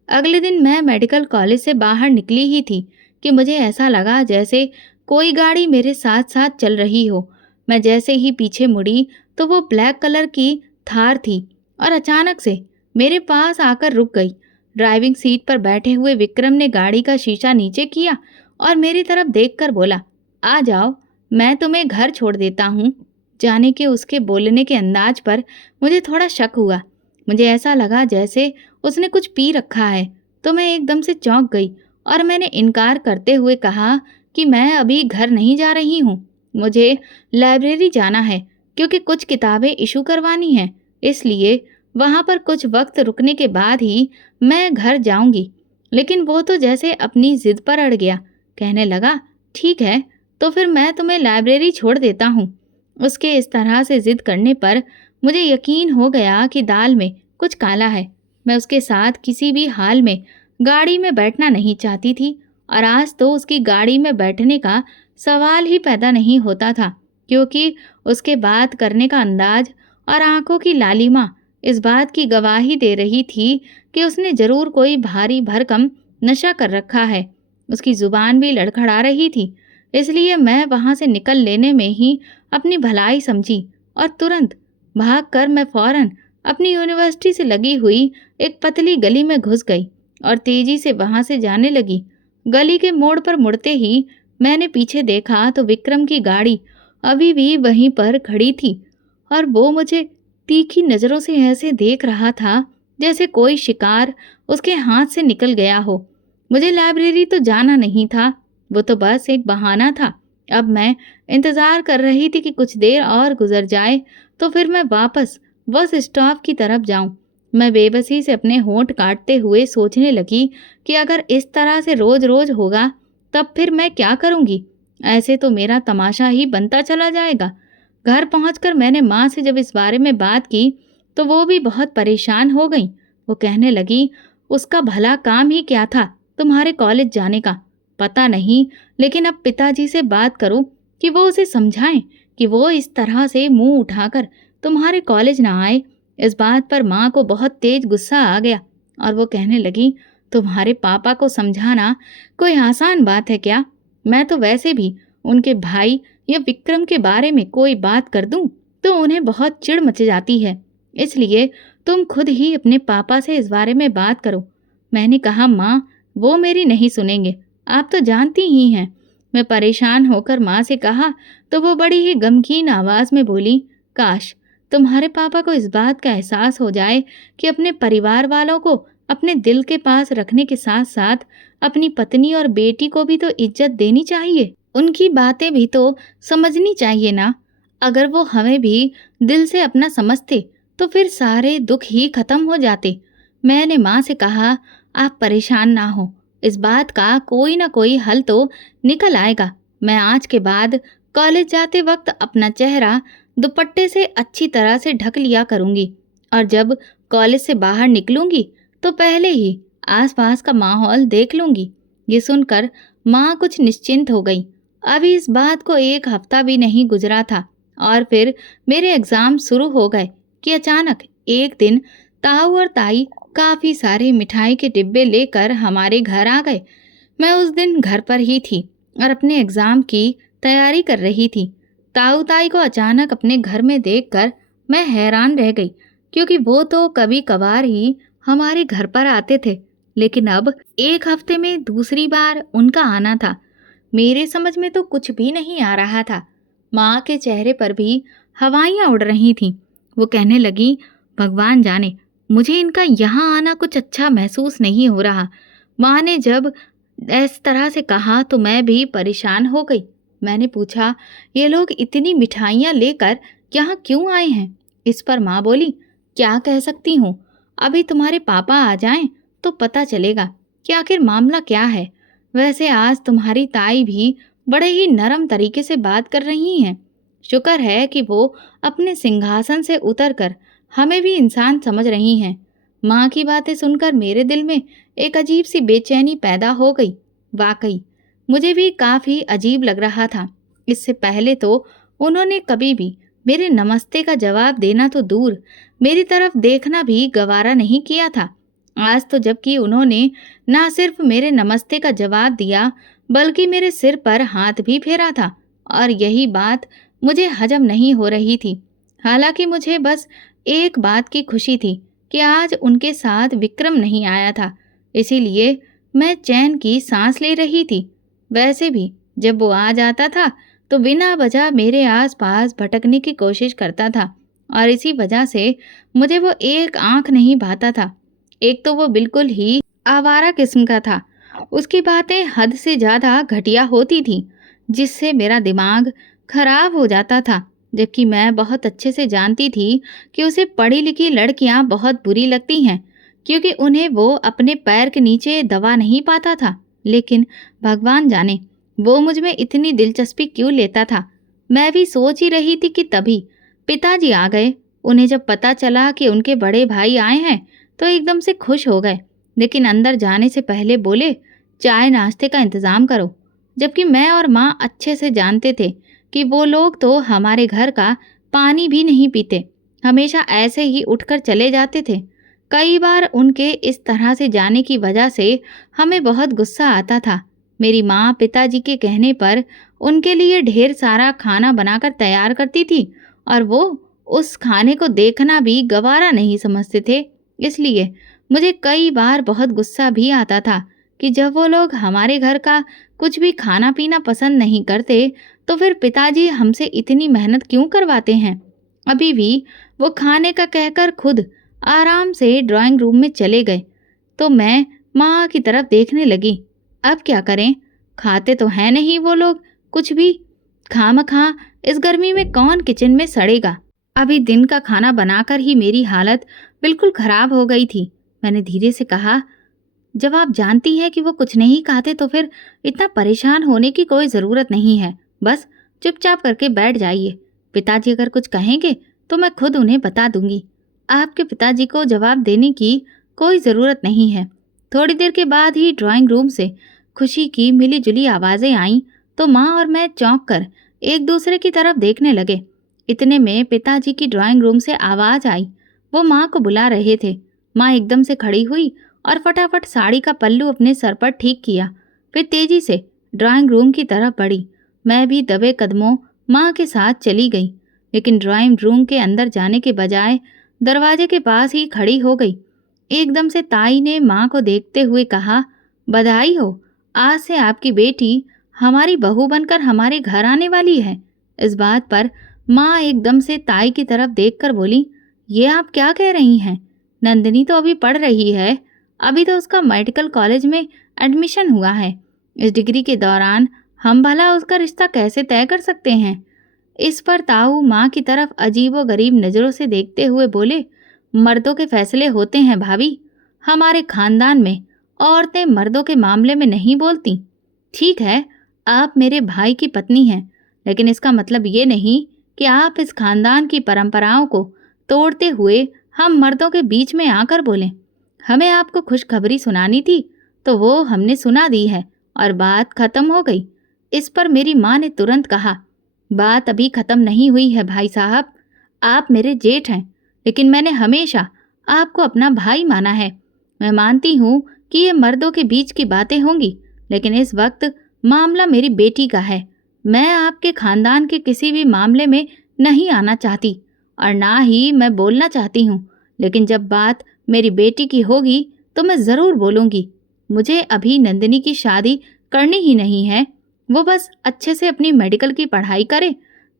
अगले दिन मैं मेडिकल कॉलेज से बाहर निकली ही थी कि मुझे ऐसा लगा जैसे कोई गाड़ी मेरे साथ साथ चल रही हो। मैं जैसे ही पीछे मुड़ी तो वो ब्लैक कलर की थार थी और अचानक से मेरे पास आकर रुक गई। ड्राइविंग सीट पर बैठे हुए विक्रम ने गाड़ी का शीशा नीचे किया और मेरी तरफ देखकर बोला, आ जाओ, मैं तुम्हें घर छोड़ देता हूँ। जाने के उसके बोलने के अंदाज पर मुझे थोड़ा शक हुआ। मुझे ऐसा लगा जैसे उसने कुछ पी रखा है, तो मैं एकदम से चौंक गई और मैंने इनकार करते हुए कहा कि मैं अभी घर नहीं जा रही हूँ, मुझे लाइब्रेरी जाना है क्योंकि कुछ किताबें इशू करवानी हैं, इसलिए वहाँ पर कुछ वक्त रुकने के बाद ही मैं घर जाऊँगी। लेकिन वो तो जैसे अपनी ज़िद पर अड़ गया, कहने लगा, ठीक है, तो फिर मैं तुम्हें लाइब्रेरी छोड़ देता हूँ। उसके इस तरह से ज़िद करने पर मुझे यकीन हो गया कि दाल में कुछ काला है। मैं उसके साथ किसी भी हाल में गाड़ी में बैठना नहीं चाहती थी, और आज तो उसकी गाड़ी में बैठने का सवाल ही पैदा नहीं होता था, क्योंकि उसके बात करने का अंदाज और आंखों की लालिमा इस बात की गवाही दे रही थी कि उसने ज़रूर कोई भारी भरकम नशा कर रखा है। उसकी ज़ुबान भी लड़खड़ा रही थी, इसलिए मैं वहाँ से निकल लेने में ही अपनी भलाई समझी और तुरंत भागकर मैं फौरन अपनी यूनिवर्सिटी से लगी हुई एक पतली गली में घुस गई और तेजी से वहां से जाने लगी। गली के मोड़ पर मुड़ते ही मैंने पीछे देखा तो विक्रम की गाड़ी अभी भी वहीं पर खड़ी थी और वो मुझे तीखी नज़रों से ऐसे देख रहा था जैसे कोई शिकार उसके हाथ से निकल गया हो। मुझे लाइब्रेरी तो जाना नहीं था, वो तो बस एक बहाना था। अब मैं इंतज़ार कर रही थी कि कुछ देर और गुजर जाए तो फिर मैं वापस बस स्टॉप की तरफ जाऊं। मैं बेबसी से अपने होंठ काटते हुए सोचने लगी कि अगर इस तरह से रोज रोज होगा तब फिर मैं क्या करूंगी। ऐसे तो मेरा तमाशा ही बनता चला जाएगा। घर पहुंचकर मैंने माँ से जब इस बारे में बात की तो वो भी बहुत परेशान हो गई। वो कहने लगी, उसका भला काम ही क्या था तुम्हारे कॉलेज जाने का? पता नहीं, लेकिन अब पिताजी से बात करो कि वो उसे समझाएं कि वो इस तरह से मुंह उठाकर तुम्हारे कॉलेज ना आए। इस बात पर माँ को बहुत तेज गुस्सा आ गया और वो कहने लगी, तुम्हारे पापा को समझाना कोई आसान बात है क्या? मैं तो वैसे भी उनके भाई या विक्रम के बारे में कोई बात कर दूं तो उन्हें बहुत चिढ़ मच जाती है। इसलिए तुम खुद ही अपने पापा से इस बारे में बात करो। मैंने कहा, माँ, वो मेरी नहीं सुनेंगे, आप तो जानती ही हैं। मैं परेशान होकर माँ से कहा तो वो बड़ी ही गमगीन आवाज़ में बोली, काश तुम्हारे पापा को इस बात का एहसास हो जाए कि अपने परिवार वालों को अपने दिल के पास रखने के साथ साथ अपनी पत्नी और बेटी को भी तो इज्जत देनी चाहिए। उनकी बातें भी तो समझनी चाहिए ना। अगर वो हमें भी दिल से अपना समझते तो फिर सारे दुख ही खत्म हो जाते। मैंने माँ से कहा, आप परेशान ना हो, इस बात का कोई ना कोई हल तो निकल आएगा। मैं आज के बाद कॉलेज जाते वक्त अपना चेहरा दुपट्टे से अच्छी तरह से ढक लिया करूँगी और जब कॉलेज से बाहर निकलूँगी तो पहले ही आसपास का माहौल देख लूँगी। ये सुनकर माँ कुछ निश्चिंत हो गई। अभी इस बात को 1 हफ्ता भी नहीं गुजरा था और फिर मेरे एग्ज़ाम शुरू हो गए कि अचानक एक दिन ताऊ और ताई काफ़ी सारे मिठाई के डिब्बे लेकर हमारे घर आ गए। मैं उस दिन घर पर ही थी और अपने एग्ज़ाम की तैयारी कर रही थी। ताऊ ताई को अचानक अपने घर में देखकर मैं हैरान रह गई, क्योंकि वो तो कभी कभार ही हमारे घर पर आते थे, लेकिन अब 1 हफ्ते में दूसरी बार उनका आना था। मेरे समझ में तो कुछ भी नहीं आ रहा था। माँ के चेहरे पर भी हवाइयाँ उड़ रही थीं। वो कहने लगी, भगवान जाने, मुझे इनका यहाँ आना कुछ अच्छा महसूस नहीं हो रहा। माँ ने जब इस तरह से कहा तो मैं भी परेशान हो गई। मैंने पूछा, ये लोग इतनी मिठाइयाँ लेकर यहाँ क्यों आए हैं? इस पर माँ बोली, क्या कह सकती हूँ, अभी तुम्हारे पापा आ जाएं तो पता चलेगा कि आखिर मामला क्या है। वैसे आज तुम्हारी ताई भी बड़े ही नरम तरीके से बात कर रही हैं। शुक्र है कि वो अपने सिंहासन से उतरकर हमें भी इंसान समझ रही हैं। माँ की बातें सुनकर मेरे दिल में एक अजीब सी बेचैनी पैदा हो गई। वाकई मुझे भी काफ़ी अजीब लग रहा था। इससे पहले तो उन्होंने कभी भी मेरे नमस्ते का जवाब देना तो दूर, मेरी तरफ देखना भी गवारा नहीं किया था। आज तो जबकि उन्होंने ना सिर्फ मेरे नमस्ते का जवाब दिया बल्कि मेरे सिर पर हाथ भी फेरा था, और यही बात मुझे हजम नहीं हो रही थी। हालांकि मुझे बस एक बात की खुशी थी कि आज उनके साथ विक्रम नहीं आया था, इसीलिए मैं चैन की सांस ले रही थी। वैसे भी जब वो आ जाता था तो बिना वजह मेरे आसपास भटकने की कोशिश करता था और इसी वजह से मुझे वो एक आंख नहीं भाता था। एक तो वो बिल्कुल ही आवारा किस्म का था। उसकी बातें हद से ज़्यादा घटिया होती थीं, जिससे मेरा दिमाग खराब हो जाता था। जबकि मैं बहुत अच्छे से जानती थी कि उसे पढ़ी लिखी लड़कियां बहुत बुरी लगती हैं, क्योंकि उन्हें वो अपने पैर के नीचे दबा नहीं पाता था। लेकिन भगवान जाने वो मुझ में इतनी दिलचस्पी क्यों लेता था। मैं भी सोच ही रही थी कि तभी पिताजी आ गए। उन्हें जब पता चला कि उनके बड़े भाई आए हैं तो एकदम से खुश हो गए, लेकिन अंदर जाने से पहले बोले, चाय नाश्ते का इंतज़ाम करो। जबकि मैं और माँ अच्छे से जानते थे कि वो लोग तो हमारे घर का पानी भी नहीं पीते, हमेशा ऐसे ही उठकर चले जाते थे। कई बार उनके इस तरह से जाने की वजह से हमें बहुत गुस्सा आता था। मेरी माँ पिताजी के कहने पर उनके लिए ढेर सारा खाना बनाकर तैयार करती थी और वो उस खाने को देखना भी गवारा नहीं समझते थे। इसलिए मुझे कई बार बहुत गुस्सा भी आता था कि जब वो लोग हमारे घर का कुछ भी खाना पीना पसंद नहीं करते तो फिर पिताजी हमसे इतनी मेहनत क्यों करवाते हैं। अभी भी वो खाने का कहकर खुद आराम से ड्राइंग रूम में चले गए तो मैं माँ की तरफ देखने लगी। अब क्या करें, खाते तो हैं नहीं वो लोग कुछ भी। खामखा इस गर्मी में कौन किचन में सड़ेगा। अभी दिन का खाना बनाकर ही मेरी हालत बिल्कुल खराब हो गई थी। मैंने धीरे से कहा, जब आप जानती हैं कि वो कुछ नहीं खाते तो फिर इतना परेशान होने की कोई ज़रूरत नहीं है। बस चुपचाप करके बैठ जाइए। पिताजी अगर कुछ कहेंगे तो मैं खुद उन्हें बता दूंगी। आपके पिताजी को जवाब देने की कोई ज़रूरत नहीं है। थोड़ी देर के बाद ही ड्राइंग रूम से खुशी की मिली जुली आवाज़ें आईं तो माँ और मैं चौंक कर एक दूसरे की तरफ देखने लगे। इतने में पिताजी की ड्राइंग रूम से आवाज़ आई। वो माँ को बुला रहे थे। माँ एकदम से खड़ी हुई और फटाफट साड़ी का पल्लू अपने सर पर ठीक किया। फिर तेजी से ड्राइंग रूम की तरफ बढ़ी। मैं भी दबे कदमों माँ के साथ चली गई, लेकिन ड्राइंग रूम के अंदर जाने के बजाय दरवाजे के पास ही खड़ी हो गई। एकदम से ताई ने माँ को देखते हुए कहा, बधाई हो, आज से आपकी बेटी हमारी बहू बनकर हमारे घर आने वाली है। इस बात पर माँ एकदम से ताई की तरफ देखकर बोली, ये आप क्या कह रही हैं? नंदिनी तो अभी पढ़ रही है, अभी तो उसका मेडिकल कॉलेज में एडमिशन हुआ है। इस डिग्री के दौरान हम भला उसका रिश्ता कैसे तय कर सकते हैं? इस पर ताऊ माँ की तरफ अजीबोगरीब नज़रों से देखते हुए बोले, मर्दों के फैसले होते हैं भाभी। हमारे खानदान में औरतें मर्दों के मामले में नहीं बोलती। ठीक है, आप मेरे भाई की पत्नी हैं, लेकिन इसका मतलब ये नहीं कि आप इस खानदान की परंपराओं को तोड़ते हुए हम मर्दों के बीच में आकर बोलें। हमें आपको खुशखबरी सुनानी थी तो वो हमने सुना दी है और बात खत्म हो गई। इस पर मेरी माँ ने तुरंत कहा, बात अभी खत्म नहीं हुई है भाई साहब। आप मेरे जेठ हैं, लेकिन मैंने हमेशा आपको अपना भाई माना है। मैं मानती हूँ कि ये मर्दों के बीच की बातें होंगी, लेकिन इस वक्त मामला मेरी बेटी का है। मैं आपके खानदान के किसी भी मामले में नहीं आना चाहती और ना ही मैं बोलना चाहती हूँ, लेकिन जब बात मेरी बेटी की होगी तो मैं ज़रूर बोलूँगी। मुझे अभी नंदिनी की शादी करनी ही नहीं है। वो बस अच्छे से अपनी मेडिकल की पढ़ाई करे,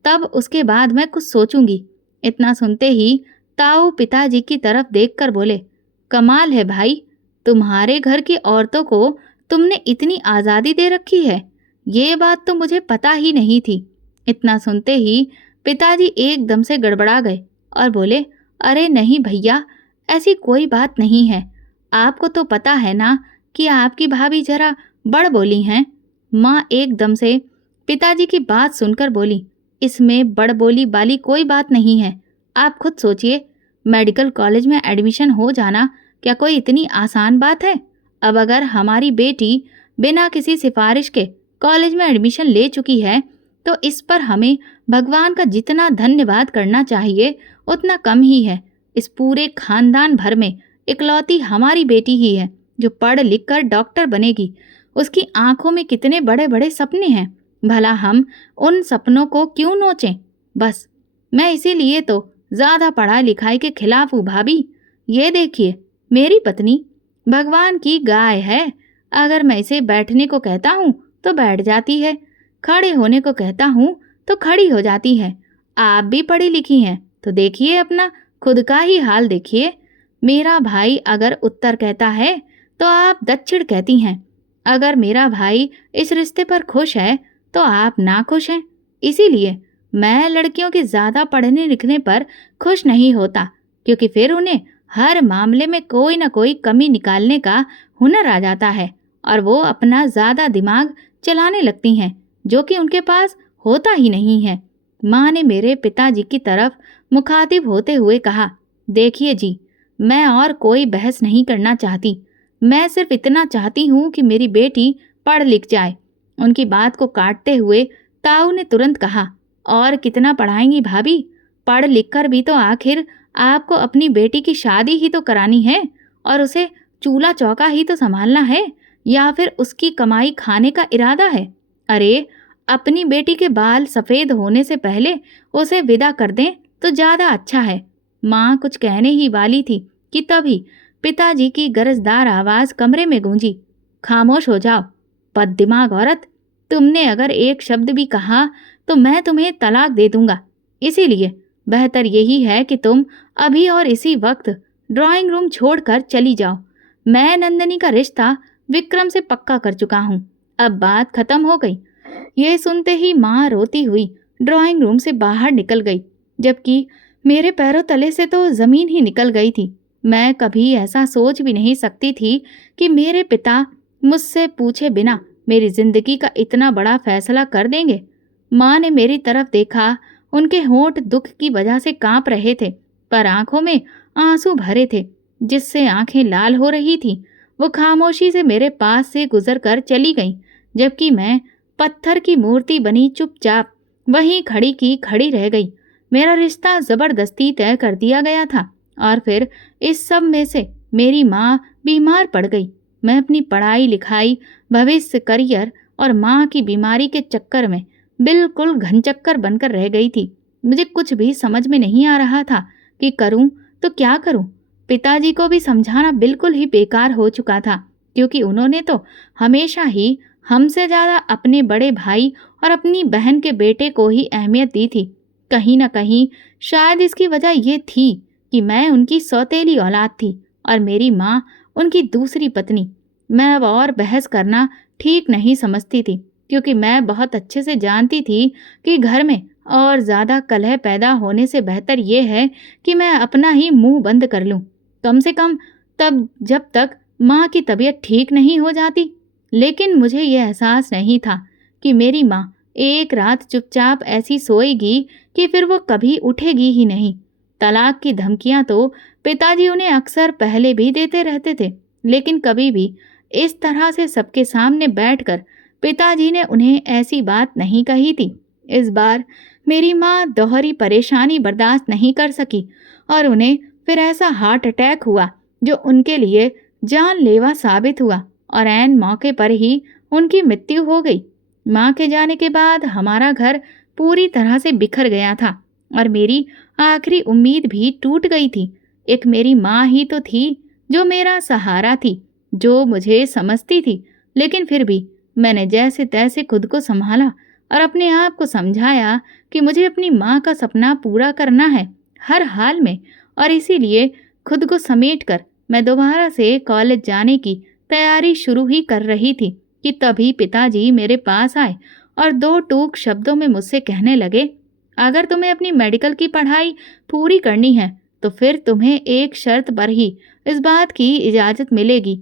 तब उसके बाद मैं कुछ सोचूंगी। इतना सुनते ही ताऊ पिताजी की तरफ देखकर बोले, कमाल है भाई, तुम्हारे घर की औरतों को तुमने इतनी आज़ादी दे रखी है। ये बात तो मुझे पता ही नहीं थी। इतना सुनते ही पिताजी एकदम से गड़बड़ा गए और बोले, अरे नहीं भैया, ऐसी कोई बात नहीं है। आपको तो पता है ना कि आपकी भाभी जरा बड़ बोली हैं। माँ एकदम से पिताजी की बात सुनकर बोली, इसमें बड़ बोली वाली कोई बात नहीं है। आप खुद सोचिए, मेडिकल कॉलेज में एडमिशन हो जाना क्या कोई इतनी आसान बात है? अब अगर हमारी बेटी बिना किसी सिफारिश के कॉलेज में एडमिशन ले चुकी है तो इस पर हमें भगवान का जितना धन्यवाद करना चाहिए उतना कम ही है। इस पूरे खानदान भर में इकलौती हमारी बेटी ही है जो पढ़ लिख कर डॉक्टर बनेगी। उसकी आंखों में कितने बड़े बड़े सपने हैं, भला हम उन सपनों को क्यों नोचें? बस मैं इसीलिए तो ज़्यादा पढ़ाई लिखाई के खिलाफ हूँ भाभी। ये देखिए, मेरी पत्नी भगवान की गाय है। अगर मैं इसे बैठने को कहता हूँ तो बैठ जाती है, खड़े होने को कहता हूँ तो खड़ी हो जाती है। आप भी पढ़ी लिखी हैं तो देखिए, अपना खुद का ही हाल देखिए। मेरा भाई अगर उत्तर कहता है तो आप दक्षिण कहती हैं। अगर मेरा भाई इस रिश्ते पर खुश है तो आप ना खुश हैं। इसीलिए मैं लड़कियों के ज़्यादा पढ़ने लिखने पर खुश नहीं होता, क्योंकि फिर उन्हें हर मामले में कोई ना कोई कमी निकालने का हुनर आ जाता है और वो अपना ज़्यादा दिमाग चलाने लगती हैं, जो कि उनके पास होता ही नहीं है। माँ ने मेरे पिताजी की तरफ मुखातिब होते हुए कहा, देखिए जी, मैं और कोई बहस नहीं करना चाहती। मैं सिर्फ इतना चाहती हूँ कि मेरी बेटी पढ़ लिख जाए। उनकी बात को काटते हुए ताऊ ने तुरंत कहा, और कितना पढ़ाएंगी भाभी? पढ़ लिख कर भी तो आखिर आपको अपनी बेटी की शादी ही तो करानी है और उसे चूल्हा चौका ही तो संभालना है, या फिर उसकी कमाई खाने का इरादा है? अरे, अपनी बेटी के बाल सफ़ेद होने से पहले उसे विदा कर दें तो ज़्यादा अच्छा है। माँ कुछ कहने ही वाली थी कि तभी पिताजी की गरजदार आवाज़ कमरे में गूंजी, खामोश हो जाओ बददिमाग औरत। तुमने अगर एक शब्द भी कहा तो मैं तुम्हें तलाक दे दूंगा। इसीलिए बेहतर यही है कि तुम अभी और इसी वक्त ड्राइंग रूम छोड़कर चली जाओ। मैं नंदिनी का रिश्ता विक्रम से पक्का कर चुका हूँ। अब बात खत्म हो गई। ये सुनते ही माँ रोती हुई ड्राइंग रूम से बाहर निकल गई, जबकि मेरे पैरों तले से तो ज़मीन ही निकल गई थी। मैं कभी ऐसा सोच भी नहीं सकती थी कि मेरे पिता मुझसे पूछे बिना मेरी ज़िंदगी का इतना बड़ा फैसला कर देंगे। माँ ने मेरी तरफ देखा। उनके होंठ दुख की वजह से कांप रहे थे, पर आंखों में आंसू भरे थे, जिससे आंखें लाल हो रही थीं। वो खामोशी से मेरे पास से गुजर कर चली गईं, जबकि मैं पत्थर की मूर्ति बनी चुपचाप वहीं खड़ी की खड़ी रह गई। मेरा रिश्ता ज़बरदस्ती तय कर दिया गया था। और फिर इस सब में से मेरी माँ बीमार पड़ गई। मैं अपनी पढ़ाई लिखाई, भविष्य, करियर और माँ की बीमारी के चक्कर में बिल्कुल घनचक्कर बनकर रह गई थी। मुझे कुछ भी समझ में नहीं आ रहा था कि करूं तो क्या करूं। पिताजी को भी समझाना बिल्कुल ही बेकार हो चुका था, क्योंकि उन्होंने तो हमेशा ही हमसे ज़्यादा अपने बड़े भाई और अपनी बहन के बेटे को ही अहमियत दी थी। कहीं न कहीं शायद इसकी वजह ये थी कि मैं उनकी सौतेली औलाद थी और मेरी माँ उनकी दूसरी पत्नी। मैं अब और बहस करना ठीक नहीं समझती थी, क्योंकि मैं बहुत अच्छे से जानती थी कि घर में और ज़्यादा कलह पैदा होने से बेहतर ये है कि मैं अपना ही मुंह बंद कर लूं, कम से कम तब जब तक माँ की तबीयत ठीक नहीं हो जाती। लेकिन मुझे ये एहसास नहीं था कि मेरी माँ एक रात चुपचाप ऐसी सोएगी कि फिर वो कभी उठेगी ही नहीं। तलाक की धमकियां तो पिताजी उन्हें अक्सर पहले भी देते रहते थे, लेकिन कभी भी इस तरह से सबके सामने बैठकर पिताजी ने उन्हें ऐसी बात नहीं कही थी। इस बार मेरी माँ दोहरी परेशानी बर्दाश्त नहीं कर सकी और उन्हें फिर ऐसा हार्ट अटैक हुआ जो उनके लिए जानलेवा साबित हुआ और ऐन मौके पर ही उनकी मृत्यु हो गई। माँ के जाने के बाद हमारा घर पूरी तरह से बिखर गया था और मेरी आखिरी उम्मीद भी टूट गई थी। एक मेरी माँ ही तो थी जो मेरा सहारा थी, जो मुझे समझती थी। लेकिन फिर भी मैंने जैसे तैसे खुद को संभाला और अपने आप को समझाया कि मुझे अपनी माँ का सपना पूरा करना है हर हाल में। और इसीलिए खुद को समेटकर मैं दोबारा से कॉलेज जाने की तैयारी शुरू ही कर रही थी कि तभी पिताजी मेरे पास आए और दो टूक शब्दों में मुझसे कहने लगे, अगर तुम्हें अपनी मेडिकल की पढ़ाई पूरी करनी है तो फिर तुम्हें एक शर्त पर ही इस बात की इजाज़त मिलेगी।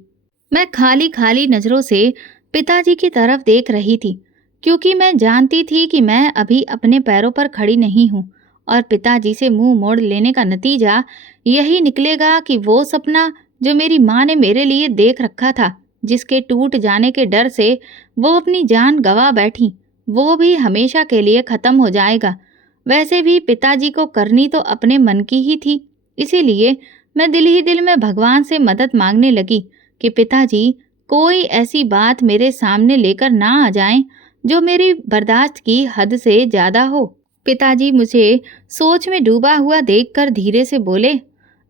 मैं खाली खाली नज़रों से पिताजी की तरफ देख रही थी, क्योंकि मैं जानती थी कि मैं अभी अपने पैरों पर खड़ी नहीं हूँ और पिताजी से मुंह मोड़ लेने का नतीजा यही निकलेगा कि वो सपना जो मेरी माँ ने मेरे लिए देख रखा था, जिसके टूट जाने के डर से वो अपनी जान गंवा बैठी, वो भी हमेशा के लिए ख़त्म हो जाएगा। वैसे भी पिताजी को करनी तो अपने मन की ही थी, इसीलिए मैं दिल ही दिल में भगवान से मदद मांगने लगी कि पिताजी कोई ऐसी बात मेरे सामने लेकर ना आ जाएं जो मेरी बर्दाश्त की हद से ज़्यादा हो। पिताजी मुझे सोच में डूबा हुआ देखकर धीरे से बोले,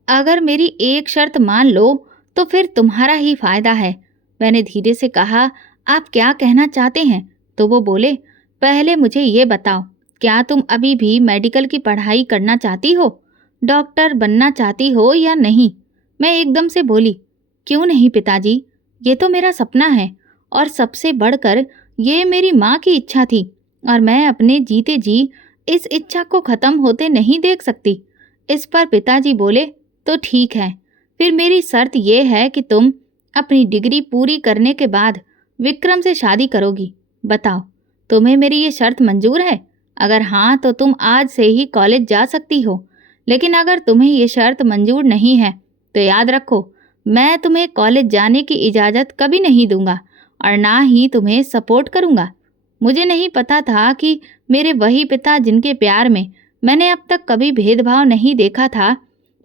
अगर मेरी एक शर्त मान लो तो फिर तुम्हारा ही फायदा है। मैंने धीरे से कहा, आप क्या कहना चाहते हैं? तो वो बोले, पहले मुझे ये बताओ, क्या तुम अभी भी मेडिकल की पढ़ाई करना चाहती हो? डॉक्टर बनना चाहती हो या नहीं? मैं एकदम से बोली, क्यों नहीं पिताजी, ये तो मेरा सपना है और सबसे बढ़कर ये मेरी माँ की इच्छा थी और मैं अपने जीते जी इस इच्छा को ख़त्म होते नहीं देख सकती। इस पर पिताजी बोले, तो ठीक है, फिर मेरी शर्त यह है कि तुम अपनी डिग्री पूरी करने के बाद विक्रम से शादी करोगी। बताओ, तुम्हें मेरी ये शर्त मंजूर है? अगर हाँ तो तुम आज से ही कॉलेज जा सकती हो, लेकिन अगर तुम्हें ये शर्त मंजूर नहीं है तो याद रखो, मैं तुम्हें कॉलेज जाने की इजाज़त कभी नहीं दूंगा और ना ही तुम्हें सपोर्ट करूंगा। मुझे नहीं पता था कि मेरे वही पिता जिनके प्यार में मैंने अब तक कभी भेदभाव नहीं देखा था,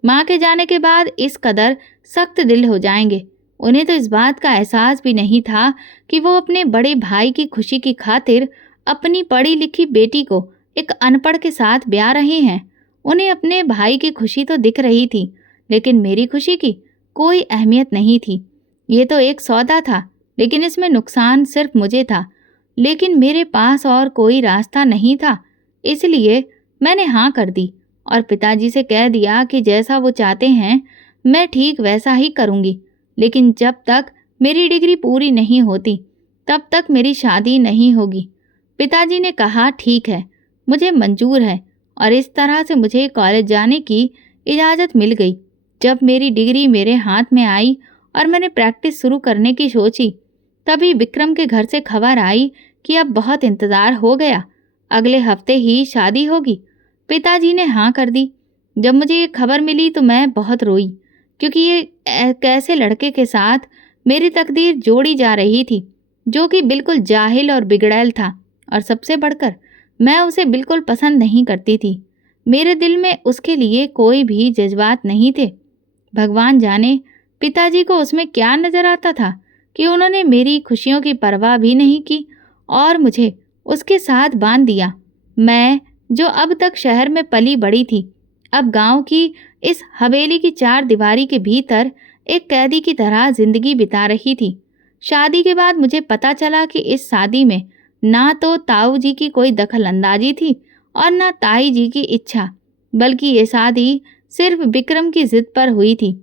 माँ के जाने के बाद इस कदर सख्त दिल हो जाएंगे। उन्हें तो इस बात का एहसास भी नहीं था कि वो अपने बड़े भाई की खुशी की खातिर अपनी पढ़ी लिखी बेटी को एक अनपढ़ के साथ ब्याह रहे हैं। उन्हें अपने भाई की खुशी तो दिख रही थी, लेकिन मेरी खुशी की कोई अहमियत नहीं थी। ये तो एक सौदा था, लेकिन इसमें नुकसान सिर्फ मुझे था। लेकिन मेरे पास और कोई रास्ता नहीं था, इसलिए मैंने हाँ कर दी और पिताजी से कह दिया कि जैसा वो चाहते हैं मैं ठीक वैसा ही करूँगी, लेकिन जब तक मेरी डिग्री पूरी नहीं होती तब तक मेरी शादी नहीं होगी। पिताजी ने कहा, ठीक है, मुझे मंजूर है और इस तरह से मुझे कॉलेज जाने की इजाज़त मिल गई। जब मेरी डिग्री मेरे हाथ में आई और मैंने प्रैक्टिस शुरू करने की सोची, तभी विक्रम के घर से खबर आई कि अब बहुत इंतज़ार हो गया, अगले हफ्ते ही शादी होगी। पिताजी ने हाँ कर दी। जब मुझे ये खबर मिली तो मैं बहुत रोई, क्योंकि ये कैसे लड़के के साथ मेरी तकदीर जोड़ी जा रही थी, जो कि बिल्कुल जाहिल और बिगड़ैल था, और सबसे बढ़कर मैं उसे बिल्कुल पसंद नहीं करती थी। मेरे दिल में उसके लिए कोई भी जज्बात नहीं थे। भगवान जाने पिताजी को उसमें क्या नजर आता था कि उन्होंने मेरी खुशियों की परवाह भी नहीं की और मुझे उसके साथ बांध दिया। मैं जो अब तक शहर में पली बड़ी थी, अब गांव की इस हवेली की चार दीवारी के भीतर एक कैदी की तरह जिंदगी बिता रही थी। शादी के बाद मुझे पता चला कि इस शादी में ना तो ताऊ जी की कोई दखल अंदाजी थी और ना ताई जी की इच्छा, बल्कि ये शादी सिर्फ विक्रम की जिद पर हुई थी।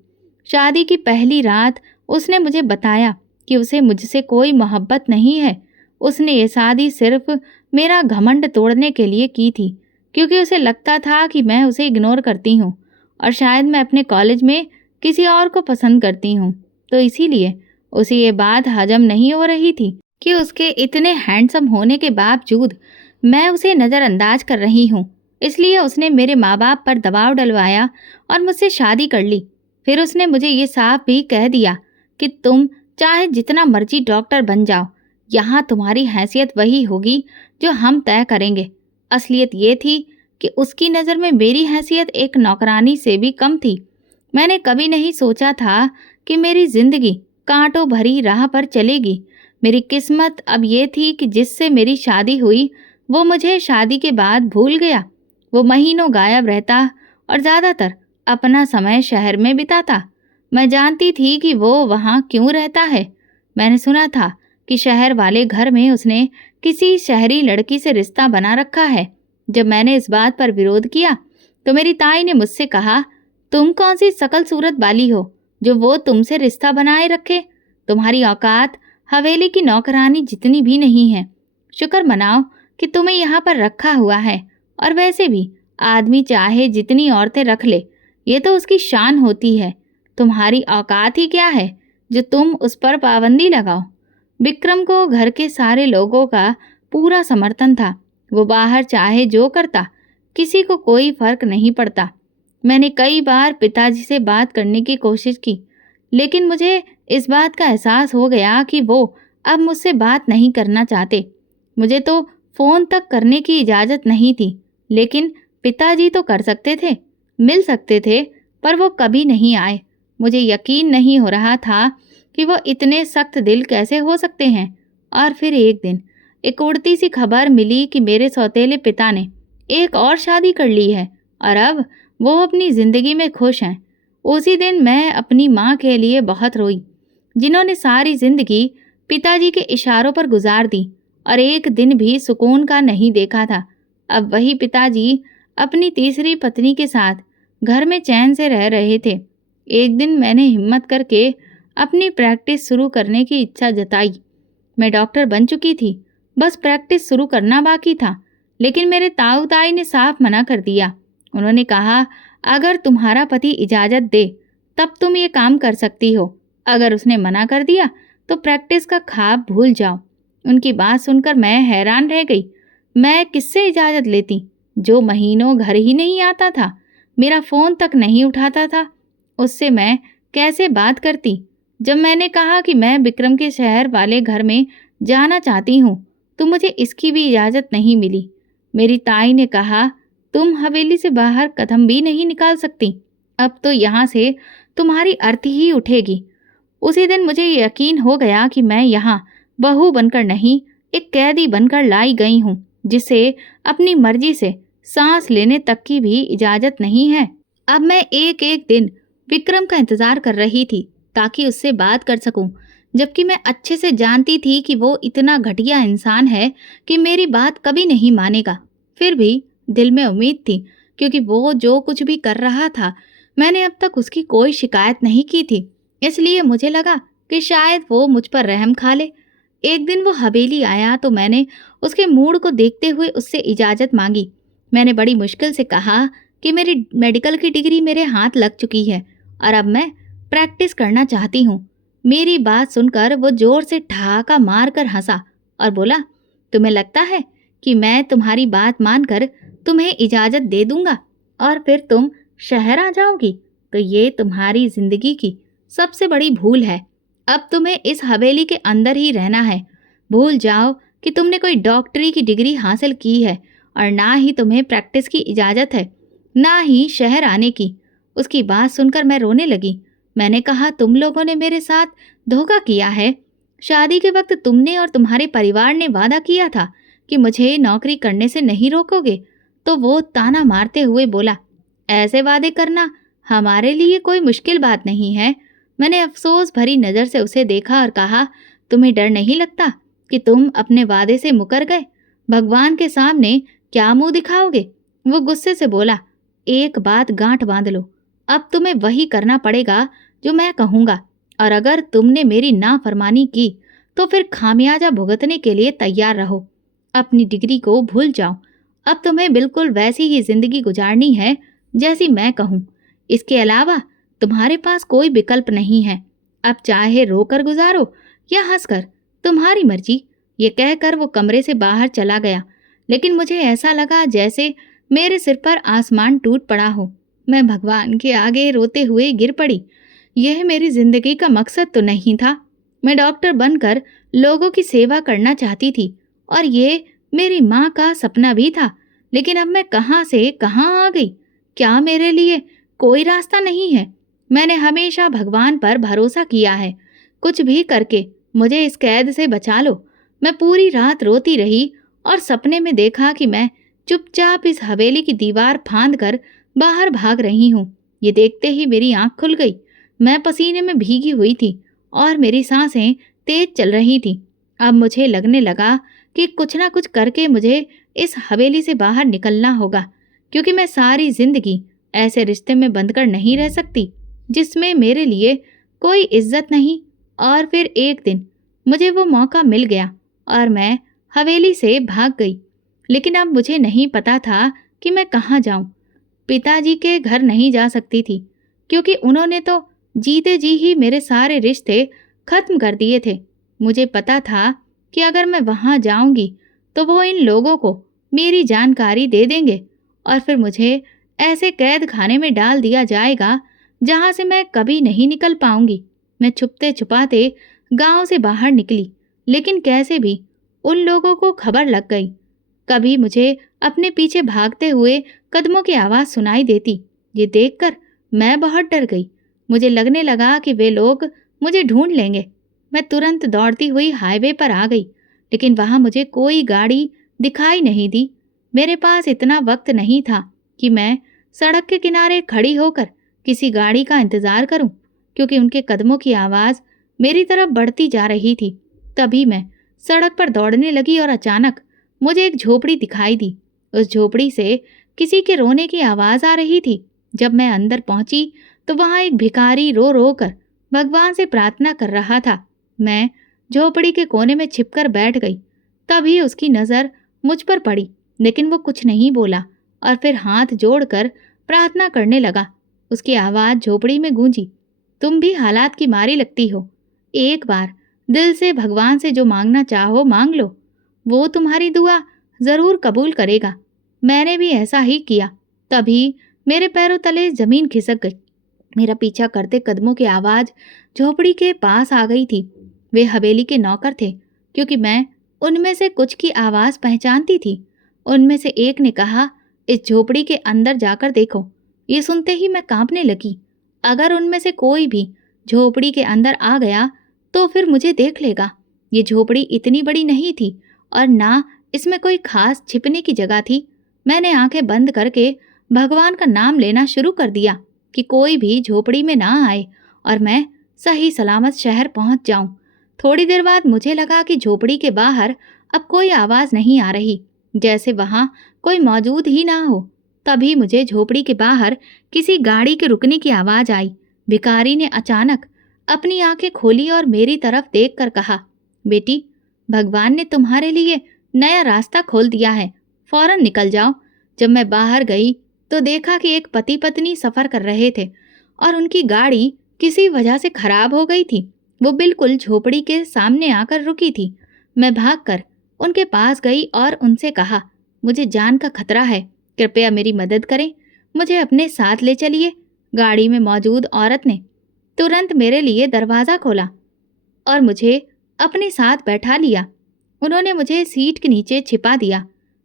शादी की पहली रात उसने मुझे बताया कि उसे मुझसे कोई मोहब्बत नहीं है। उसने ये शादी सिर्फ मेरा घमंड तोड़ने के लिए की थी, क्योंकि उसे लगता था कि मैं उसे इग्नोर करती हूँ और शायद मैं अपने कॉलेज में किसी और को पसंद करती हूँ। तो इसीलिए उसे ये बात हजम नहीं हो रही थी कि उसके इतने हैंडसम होने के बावजूद मैं उसे नज़रअंदाज कर रही हूँ। इसलिए उसने मेरे माँ बाप पर दबाव डलवाया और मुझसे शादी कर ली। फिर उसने मुझे ये साफ भी कह दिया कि तुम चाहे जितना मर्जी डॉक्टर बन जाओ, यहाँ तुम्हारी हैसियत वही होगी जो हम तय करेंगे। असलियत ये थी कि उसकी नज़र में मेरी हैसियत एक नौकरानी से भी कम थी। मैंने कभी नहीं सोचा था कि मेरी जिंदगी कांटों भरी राह पर चलेगी। मेरी किस्मत अब ये थी कि जिससे मेरी शादी हुई वो मुझे शादी के बाद भूल गया। वो महीनों गायब रहता और ज़्यादातर अपना समय शहर में बिताता। मैं जानती थी कि वो वहाँ क्यों रहता है। मैंने सुना था कि शहर वाले घर में उसने किसी शहरी लड़की से रिश्ता बना रखा है। जब मैंने इस बात पर विरोध किया तो मेरी ताई ने मुझसे कहा, तुम कौन सी शकल सूरत वाली हो जो वो तुमसे रिश्ता बनाए रखे? तुम्हारी औकात हवेली की नौकरानी जितनी भी नहीं है। शुक्र मनाओ कि तुम्हें यहाँ पर रखा हुआ है। और वैसे भी आदमी चाहे जितनी औरतें रख ले, ये तो उसकी शान होती है। तुम्हारी औकात ही क्या है जो तुम उस पर पाबंदी लगाओ। विक्रम को घर के सारे लोगों का पूरा समर्थन था। वो बाहर चाहे जो करता, किसी को कोई फर्क नहीं पड़ता। मैंने कई बार पिताजी से बात करने की कोशिश की, लेकिन मुझे इस बात का एहसास हो गया कि वो अब मुझसे बात नहीं करना चाहते। मुझे तो फ़ोन तक करने की इजाज़त नहीं थी, लेकिन पिताजी तो कर सकते थे, मिल सकते थे, पर वो कभी नहीं आए। मुझे यकीन नहीं हो रहा था कि वो इतने सख्त दिल कैसे हो सकते हैं। और फिर एक दिन एक उड़ती सी खबर मिली कि मेरे सौतेले पिता ने एक और शादी कर ली है और अब वो अपनी ज़िंदगी में खुश हैं। उसी दिन मैं अपनी माँ के लिए बहुत रोई, जिन्होंने सारी ज़िंदगी पिताजी के इशारों पर गुजार दी और एक दिन भी सुकून का नहीं देखा था। अब वही पिताजी अपनी तीसरी पत्नी के साथ घर में चैन से रह रहे थे। एक दिन मैंने हिम्मत करके अपनी प्रैक्टिस शुरू करने की इच्छा जताई। मैं डॉक्टर बन चुकी थी, बस प्रैक्टिस शुरू करना बाकी था। लेकिन मेरे ताऊ ताई ने साफ मना कर दिया। उन्होंने कहा, अगर तुम्हारा पति इजाज़त दे तब तुम ये काम कर सकती हो। अगर उसने मना कर दिया तो प्रैक्टिस का ख्वाब भूल जाओ। उनकी बात सुनकर मैं हैरान रह गई। मैं किससे इजाज़त लेती जो महीनों घर ही नहीं आता था, मेरा फ़ोन तक नहीं उठाता था? उससे मैं कैसे बात करती? जब मैंने कहा कि मैं विक्रम के शहर वाले घर में जाना चाहती हूँ तो मुझे इसकी भी इजाज़त नहीं मिली। मेरी ताई ने कहा, तुम हवेली से बाहर कदम भी नहीं निकाल सकती। अब तो यहाँ से तुम्हारी अर्थी ही उठेगी। उसी दिन मुझे यकीन हो गया कि मैं यहाँ बहू बनकर नहीं, एक कैदी बनकर लाई गई हूँ, जिसे अपनी मर्जी से सांस लेने तक की भी इजाज़त नहीं है। अब मैं एक एक दिन विक्रम का इंतज़ार कर रही थी ताकि उससे बात कर सकूं, जबकि मैं अच्छे से जानती थी कि वो इतना घटिया इंसान है कि मेरी बात कभी नहीं मानेगा। फिर भी दिल में उम्मीद थी, क्योंकि वो जो कुछ भी कर रहा था मैंने अब तक उसकी कोई शिकायत नहीं की थी। इसलिए मुझे लगा कि शायद वो मुझ पर रहम खा ले। एक दिन वो हवेली आया तो मैंने उसके मूड को देखते हुए उससे इजाज़त मांगी। मैंने बड़ी मुश्किल से कहा कि मेरी मेडिकल की डिग्री मेरे हाथ लग चुकी है और अब मैं प्रैक्टिस करना चाहती हूँ। मेरी बात सुनकर वो ज़ोर से ठहाका मार कर हंसा और बोला, तुम्हें लगता है कि मैं तुम्हारी बात मानकर तुम्हें इजाज़त दे दूंगा और फिर तुम शहर आ जाओगी? तो ये तुम्हारी ज़िंदगी की सबसे बड़ी भूल है। अब तुम्हें इस हवेली के अंदर ही रहना है। भूल जाओ कि तुमने कोई डॉक्टरी की डिग्री हासिल की है और ना ही तुम्हें प्रैक्टिस की इजाज़त है। ना ही शहर आने की। उसकी बात सुनकर मैं रोने लगी। मैंने कहा, तुम लोगों ने मेरे साथ धोखा किया है। शादी के वक्त तुमने और तुम्हारे परिवार ने वादा किया था कि मुझे नौकरी करने से नहीं रोकोगे। तो वो ताना मारते हुए बोला, ऐसे वादे करना हमारे लिए कोई मुश्किल बात नहीं है। मैंने अफसोस भरी नज़र से उसे देखा और कहा, तुम्हें डर नहीं लगता कि तुम अपने वादे से मुकर गए? भगवान के सामने क्या मुंह दिखाओगे? वो गुस्से से बोला, एक बात गांठ बांध लो, अब तुम्हें वही करना पड़ेगा जो मैं कहूँगा, और अगर तुमने मेरी नाफरमानी की तो फिर खामियाजा भुगतने के लिए तैयार रहो। अपनी डिग्री को भूल जाओ। अब तुम्हें बिल्कुल वैसी ही जिंदगी गुजारनी है जैसी मैं कहूँ। इसके अलावा तुम्हारे पास कोई विकल्प नहीं है। अब चाहे रोकर गुजारो या हंसकर, तुम्हारी मर्जी। ये कहकर वो कमरे से बाहर चला गया। लेकिन मुझे ऐसा लगा जैसे मेरे सिर पर आसमान टूट पड़ा हो। मैं भगवान के आगे रोते हुए गिर पड़ी। यह मेरी जिंदगी का मकसद तो नहीं था। मैं डॉक्टर बनकर लोगों की सेवा करना चाहती थी और ये मेरी माँ का सपना भी था। लेकिन अब मैं कहाँ से कहाँ आ गई? क्या मेरे लिए कोई रास्ता नहीं है? मैंने हमेशा भगवान पर भरोसा किया है। कुछ भी करके मुझे इस कैद से बचा लो। मैं पूरी रात रोती रही और सपने में देखा कि मैं चुपचाप इस हवेली की दीवार फांद कर बाहर भाग रही हूँ। ये देखते ही मेरी आंख खुल गई। मैं पसीने में भीगी हुई थी और मेरी सांसें तेज चल रही थी। अब मुझे लगने लगा कि कुछ ना कुछ करके मुझे इस हवेली से बाहर निकलना होगा, क्योंकि मैं सारी जिंदगी ऐसे रिश्ते में बंधकर नहीं रह सकती जिसमें मेरे लिए कोई इज्जत नहीं। और फिर एक दिन मुझे वो मौका मिल गया और मैं हवेली से भाग गई। लेकिन अब मुझे नहीं पता था कि मैं कहाँ जाऊं। पिताजी के घर नहीं जा सकती थी, क्योंकि उन्होंने तो जीते जी ही मेरे सारे रिश्ते खत्म कर दिए थे। मुझे पता था कि अगर मैं वहाँ जाऊंगी तो वो इन लोगों को मेरी जानकारी दे देंगे और फिर मुझे ऐसे कैद खाने में डाल दिया जाएगा जहाँ से मैं कभी नहीं निकल पाऊंगी। मैं छुपते छुपाते गांव से बाहर निकली, लेकिन कैसे भी उन लोगों को खबर लग गई। कभी मुझे अपने पीछे भागते हुए कदमों की आवाज़ सुनाई देती। ये देखकर मैं बहुत डर गई। मुझे लगने लगा कि वे लोग मुझे ढूंढ लेंगे। मैं तुरंत दौड़ती हुई हाईवे पर आ गई, लेकिन वहाँ मुझे कोई गाड़ी दिखाई नहीं दी। मेरे पास इतना वक्त नहीं था कि मैं सड़क के किनारे खड़ी होकर किसी गाड़ी का इंतज़ार करूं, क्योंकि उनके कदमों की आवाज़ मेरी तरफ बढ़ती जा रही थी। तभी मैं सड़क पर दौड़ने लगी और अचानक मुझे एक झोपड़ी दिखाई दी। उस झोपड़ी से किसी के रोने की आवाज़ आ रही थी। जब मैं अंदर पहुंची तो वहाँ एक भिखारी रो रो कर भगवान से प्रार्थना कर रहा था। मैं झोपड़ी के कोने में छिपकर बैठ गई। तभी उसकी नज़र मुझ पर पड़ी, लेकिन वो कुछ नहीं बोला और फिर हाथ जोड़कर प्रार्थना करने लगा। उसकी आवाज़ झोपड़ी में गूंजी, तुम भी हालात की मारी लगती हो। एक बार दिल से भगवान से जो मांगना चाहो मांग लो, वो तुम्हारी दुआ ज़रूर कबूल करेगा। मैंने भी ऐसा ही किया। तभी मेरे पैरों तले ज़मीन खिसक गई। मेरा पीछा करते कदमों की आवाज़ झोपड़ी के पास आ गई थी। वे हवेली के नौकर थे, क्योंकि मैं उनमें से कुछ की आवाज़ पहचानती थी। उनमें से एक ने कहा, इस झोपड़ी के अंदर जाकर देखो। ये सुनते ही मैं कांपने लगी। अगर उनमें से कोई भी झोपड़ी के अंदर आ गया तो फिर मुझे देख लेगा। ये झोपड़ी इतनी बड़ी नहीं थी और ना इसमें कोई खास छिपने की जगह थी। मैंने आंखें बंद करके भगवान का नाम लेना शुरू कर दिया कि कोई भी झोपड़ी में ना आए और मैं सही सलामत शहर पहुंच जाऊं। थोड़ी देर बाद मुझे लगा कि झोपड़ी के बाहर अब कोई आवाज़ नहीं आ रही, जैसे वहां कोई मौजूद ही ना हो। तभी मुझे झोपड़ी के बाहर किसी गाड़ी के रुकने की आवाज़ आई। भिखारी ने अचानक अपनी आंखें खोली और मेरी तरफ देखकर कहा, बेटी, भगवान ने तुम्हारे लिए नया रास्ता खोल दिया है, फौरन निकल जाओ। जब मैं बाहर गई तो देखा कि एक पति पत्नी सफ़र कर रहे थे और उनकी गाड़ी किसी वजह से खराब हो गई थी। वो बिल्कुल झोपड़ी के सामने आकर रुकी थी। मैं भागकर उनके पास गई और उनसे कहा, मुझे जान का खतरा है, कृपया मेरी मदद करें, मुझे अपने साथ ले चलिए। गाड़ी में मौजूद औरत ने तुरंत मेरे लिए दरवाज़ा खोला और मुझे अपने साथ बैठा लिया। उन्होंने मुझे सीट के नीचे छिपा दिया।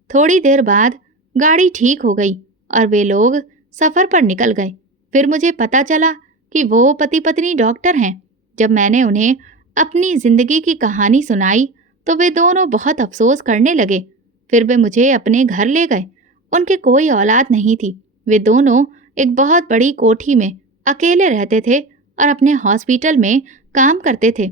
थोड़ी देर बाद गाड़ी ठीक हो गई और वे लोग सफ़र पर निकल गए। फिर मुझे पता चला कि वो पति पत्नी डॉक्टर हैं। जब मैंने उन्हें अपनी ज़िंदगी की कहानी सुनाई तो वे दोनों बहुत अफसोस करने लगे। फिर वे मुझे अपने घर ले गए। उनके कोई औलाद नहीं थी। वे दोनों एक बहुत बड़ी कोठी में अकेले रहते थे और अपने हॉस्पिटल में काम करते थे।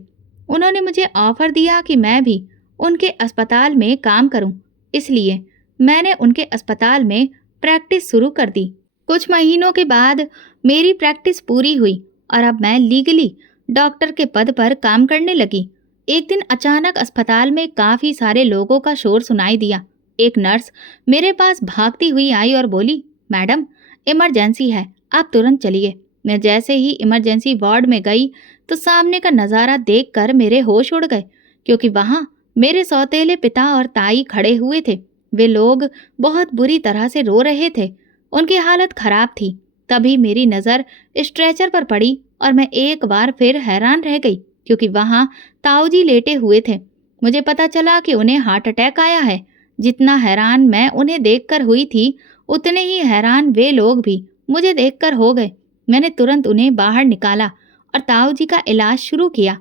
उन्होंने मुझे ऑफ़र दिया कि मैं भी उनके अस्पताल में काम करूं। इसलिए मैंने उनके अस्पताल में प्रैक्टिस शुरू कर दी। कुछ महीनों के बाद मेरी प्रैक्टिस पूरी हुई और अब मैं लीगली डॉक्टर के पद पर काम करने लगी। एक दिन अचानक अस्पताल में काफ़ी सारे लोगों का शोर सुनाई दिया। एक नर्स मेरे पास भागती हुई आई और बोली, मैडम, इमरजेंसी है, आप तुरंत चलिए। मैं जैसे ही इमरजेंसी वार्ड में गई तो सामने का नज़ारा देखकर मेरे होश उड़ गए, क्योंकि वहाँ मेरे सौतेले पिता और ताई खड़े हुए थे। वे लोग बहुत बुरी तरह से रो रहे थे। उनकी हालत खराब थी। तभी मेरी नज़र स्ट्रेचर पर पड़ी और मैं एक बार फिर हैरान रह गई, क्योंकि वहाँ ताऊजी लेटे हुए थे। मुझे पता चला कि उन्हें हार्ट अटैक आया है। जितना हैरान मैं उन्हें देखकर हुई थी, उतने ही हैरान वे लोग भी मुझे देखकर हो गए। मैंने तुरंत उन्हें बाहर निकाला और ताऊजी का इलाज शुरू किया।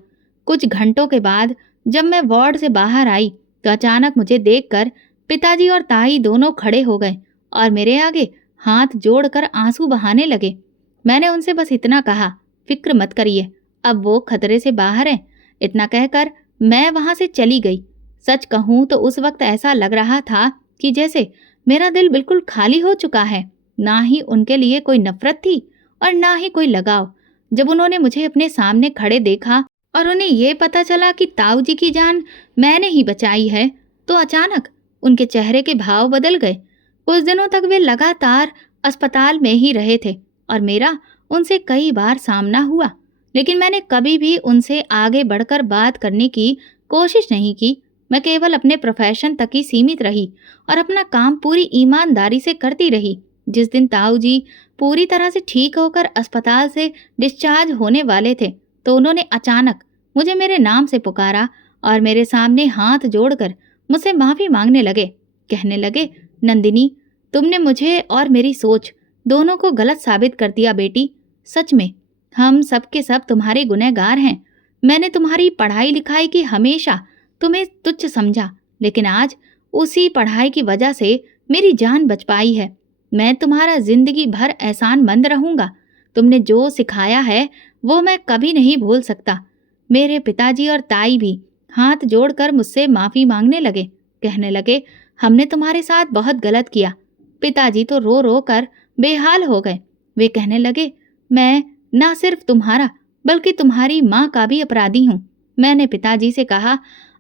कुछ घंटों के बाद जब मैं वार्ड से बाहर आई तो अचानक मुझे देखकर पिताजी और ताई दोनों खड़े हो गए और मेरे आगे हाथ जोड़कर आंसू बहाने लगे। मैंने उनसे बस इतना कहा, फिक्र मत करिए, अब वो खतरे से बाहर हैं। इतना कहकर मैं वहां से चली गई। सच कहूँ तो उस वक्त ऐसा लग रहा था कि जैसे मेरा दिल बिल्कुल खाली हो चुका है। ना ही उनके लिए कोई नफरत थी और ना ही कोई लगाव। जब उन्होंने मुझे अपने सामने खड़े देखा और उन्हें ये पता चला कि ताऊजी की जान मैंने ही बचाई है, तो अचानक उनके चेहरे के भाव बदल गए। कुछ दिनों तक वे लगातार अस्पताल में ही रहे थे और मेरा उनसे कई बार सामना हुआ, लेकिन मैंने कभी भी उनसे आगे बढ़कर बात करने की कोशिश नहीं की। मैं केवल अपने प्रोफेशन तक ही सीमित रही और अपना काम पूरी ईमानदारी से करती रही। जिस दिन ताऊजी पूरी तरह से ठीक होकर अस्पताल से डिस्चार्ज होने वाले थे तो उन्होंने अचानक मुझे मेरे नाम से पुकारा और मेरे सामने हाथ जोड़कर मुझसे माफ़ी मांगने लगे। कहने लगे, नंदिनी, तुमने मुझे और मेरी सोच दोनों को गलत साबित कर दिया बेटी। सच में हम सब के सब तुम्हारे गुनहगार हैं। मैंने तुम्हारी पढ़ाई लिखाई की हमेशा तुम्हें तुच्छ समझा, लेकिन आज उसी पढ़ाई की वजह से मेरी जान बच पाई है। मैं तुम्हारा जिंदगी भर एहसानमंद रहूंगा। तुमने जो सिखाया है वो मैं कभी नहीं भूल सकता। मेरे पिताजी और ताई भी हाथ जोड़कर मुझसे माफ़ी मांगने लगे। कहने लगे, हमने तुम्हारे साथ बहुत गलत किया। पिताजी तो रो रो कर बेहाल हो गए। वे कहने लगे, मैं ना सिर्फ तुम्हारा बल्कि तुम्हारी माँ का भी अपराधी हूँ। मैंने पिताजी से कहा,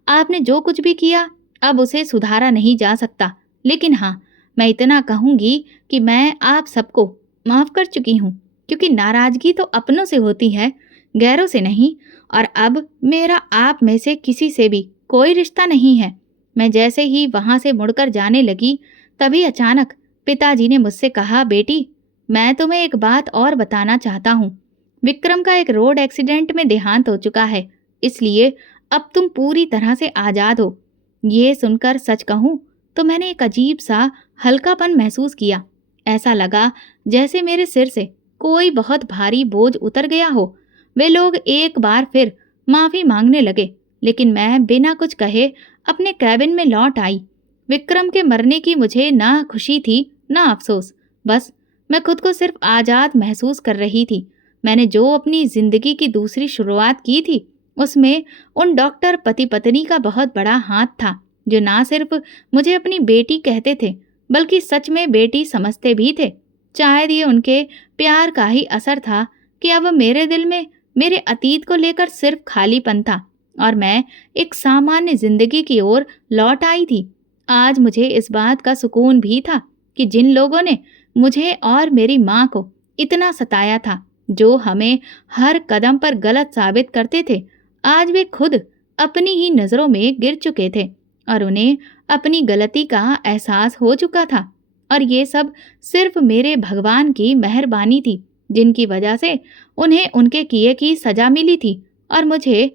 आपने जो कुछ भी किया अब उसे सुधारा नहीं जा सकता, लेकिन हाँ, मैं इतना कहूँगी कि मैं आप सबको माफ़ कर चुकी हूँ, क्योंकि नाराज़गी तो अपनों से होती है, गैरों से नहीं। और अब मेरा आप में से किसी से भी कोई रिश्ता नहीं है। मैं जैसे ही वहाँ से मुड़कर जाने लगी तभी अचानक पिताजी ने मुझसे कहा, बेटी, मैं तुम्हें एक बात और बताना चाहता हूँ। विक्रम का एक रोड एक्सीडेंट में देहांत हो चुका है, इसलिए अब तुम पूरी तरह से आज़ाद हो। ये सुनकर सच कहूँ तो मैंने एक अजीब सा हल्कापन महसूस किया। ऐसा लगा जैसे मेरे सिर से कोई बहुत भारी बोझ उतर गया हो। वे लोग एक बार फिर माफ़ी मांगने लगे, लेकिन मैं बिना कुछ कहे अपने कैबिन में लौट आई। विक्रम के मरने की मुझे ना खुशी थी ना अफसोस, बस मैं खुद को सिर्फ आज़ाद महसूस कर रही थी। मैंने जो अपनी ज़िंदगी की दूसरी शुरुआत की थी उसमें उन डॉक्टर पति पत्नी का बहुत बड़ा हाथ था, जो ना सिर्फ मुझे अपनी बेटी कहते थे बल्कि सच में बेटी समझते भी थे। शायद ये उनके प्यार का ही असर था कि अब मेरे दिल में मेरे अतीत को लेकर सिर्फ खालीपन था और मैं एक सामान्य जिंदगी की ओर लौट आई थी। आज मुझे इस बात का सुकून भी था कि जिन लोगों ने मुझे और मेरी माँ को इतना सताया था, जो हमें हर कदम पर गलत साबित करते थे, आज वे खुद अपनी ही नज़रों में गिर चुके थे और उन्हें अपनी गलती का एहसास हो चुका था। और ये सब सिर्फ मेरे भगवान की मेहरबानी थी, जिनकी वजह से उन्हें उनके किए की सज़ा मिली थी और मुझे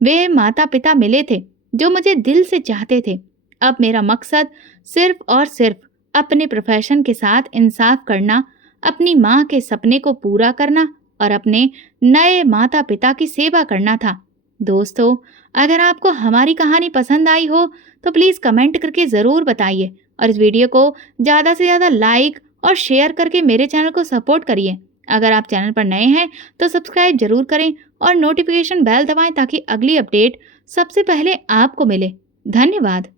वे माता पिता मिले थे जो मुझे दिल से चाहते थे। अब मेरा मकसद सिर्फ और सिर्फ अपने प्रोफेशन के साथ इंसाफ करना, अपनी माँ के सपने को पूरा करना और अपने नए माता पिता की सेवा करना था। दोस्तों, अगर आपको हमारी कहानी पसंद आई हो तो प्लीज़ कमेंट करके ज़रूर बताइए और इस वीडियो को ज़्यादा से ज़्यादा लाइक और शेयर करके मेरे चैनल को सपोर्ट करिए। अगर आप चैनल पर नए हैं तो सब्सक्राइब जरूर करें और नोटिफिकेशन बेल दबाएं ताकि अगली अपडेट सबसे पहले आपको मिले। धन्यवाद।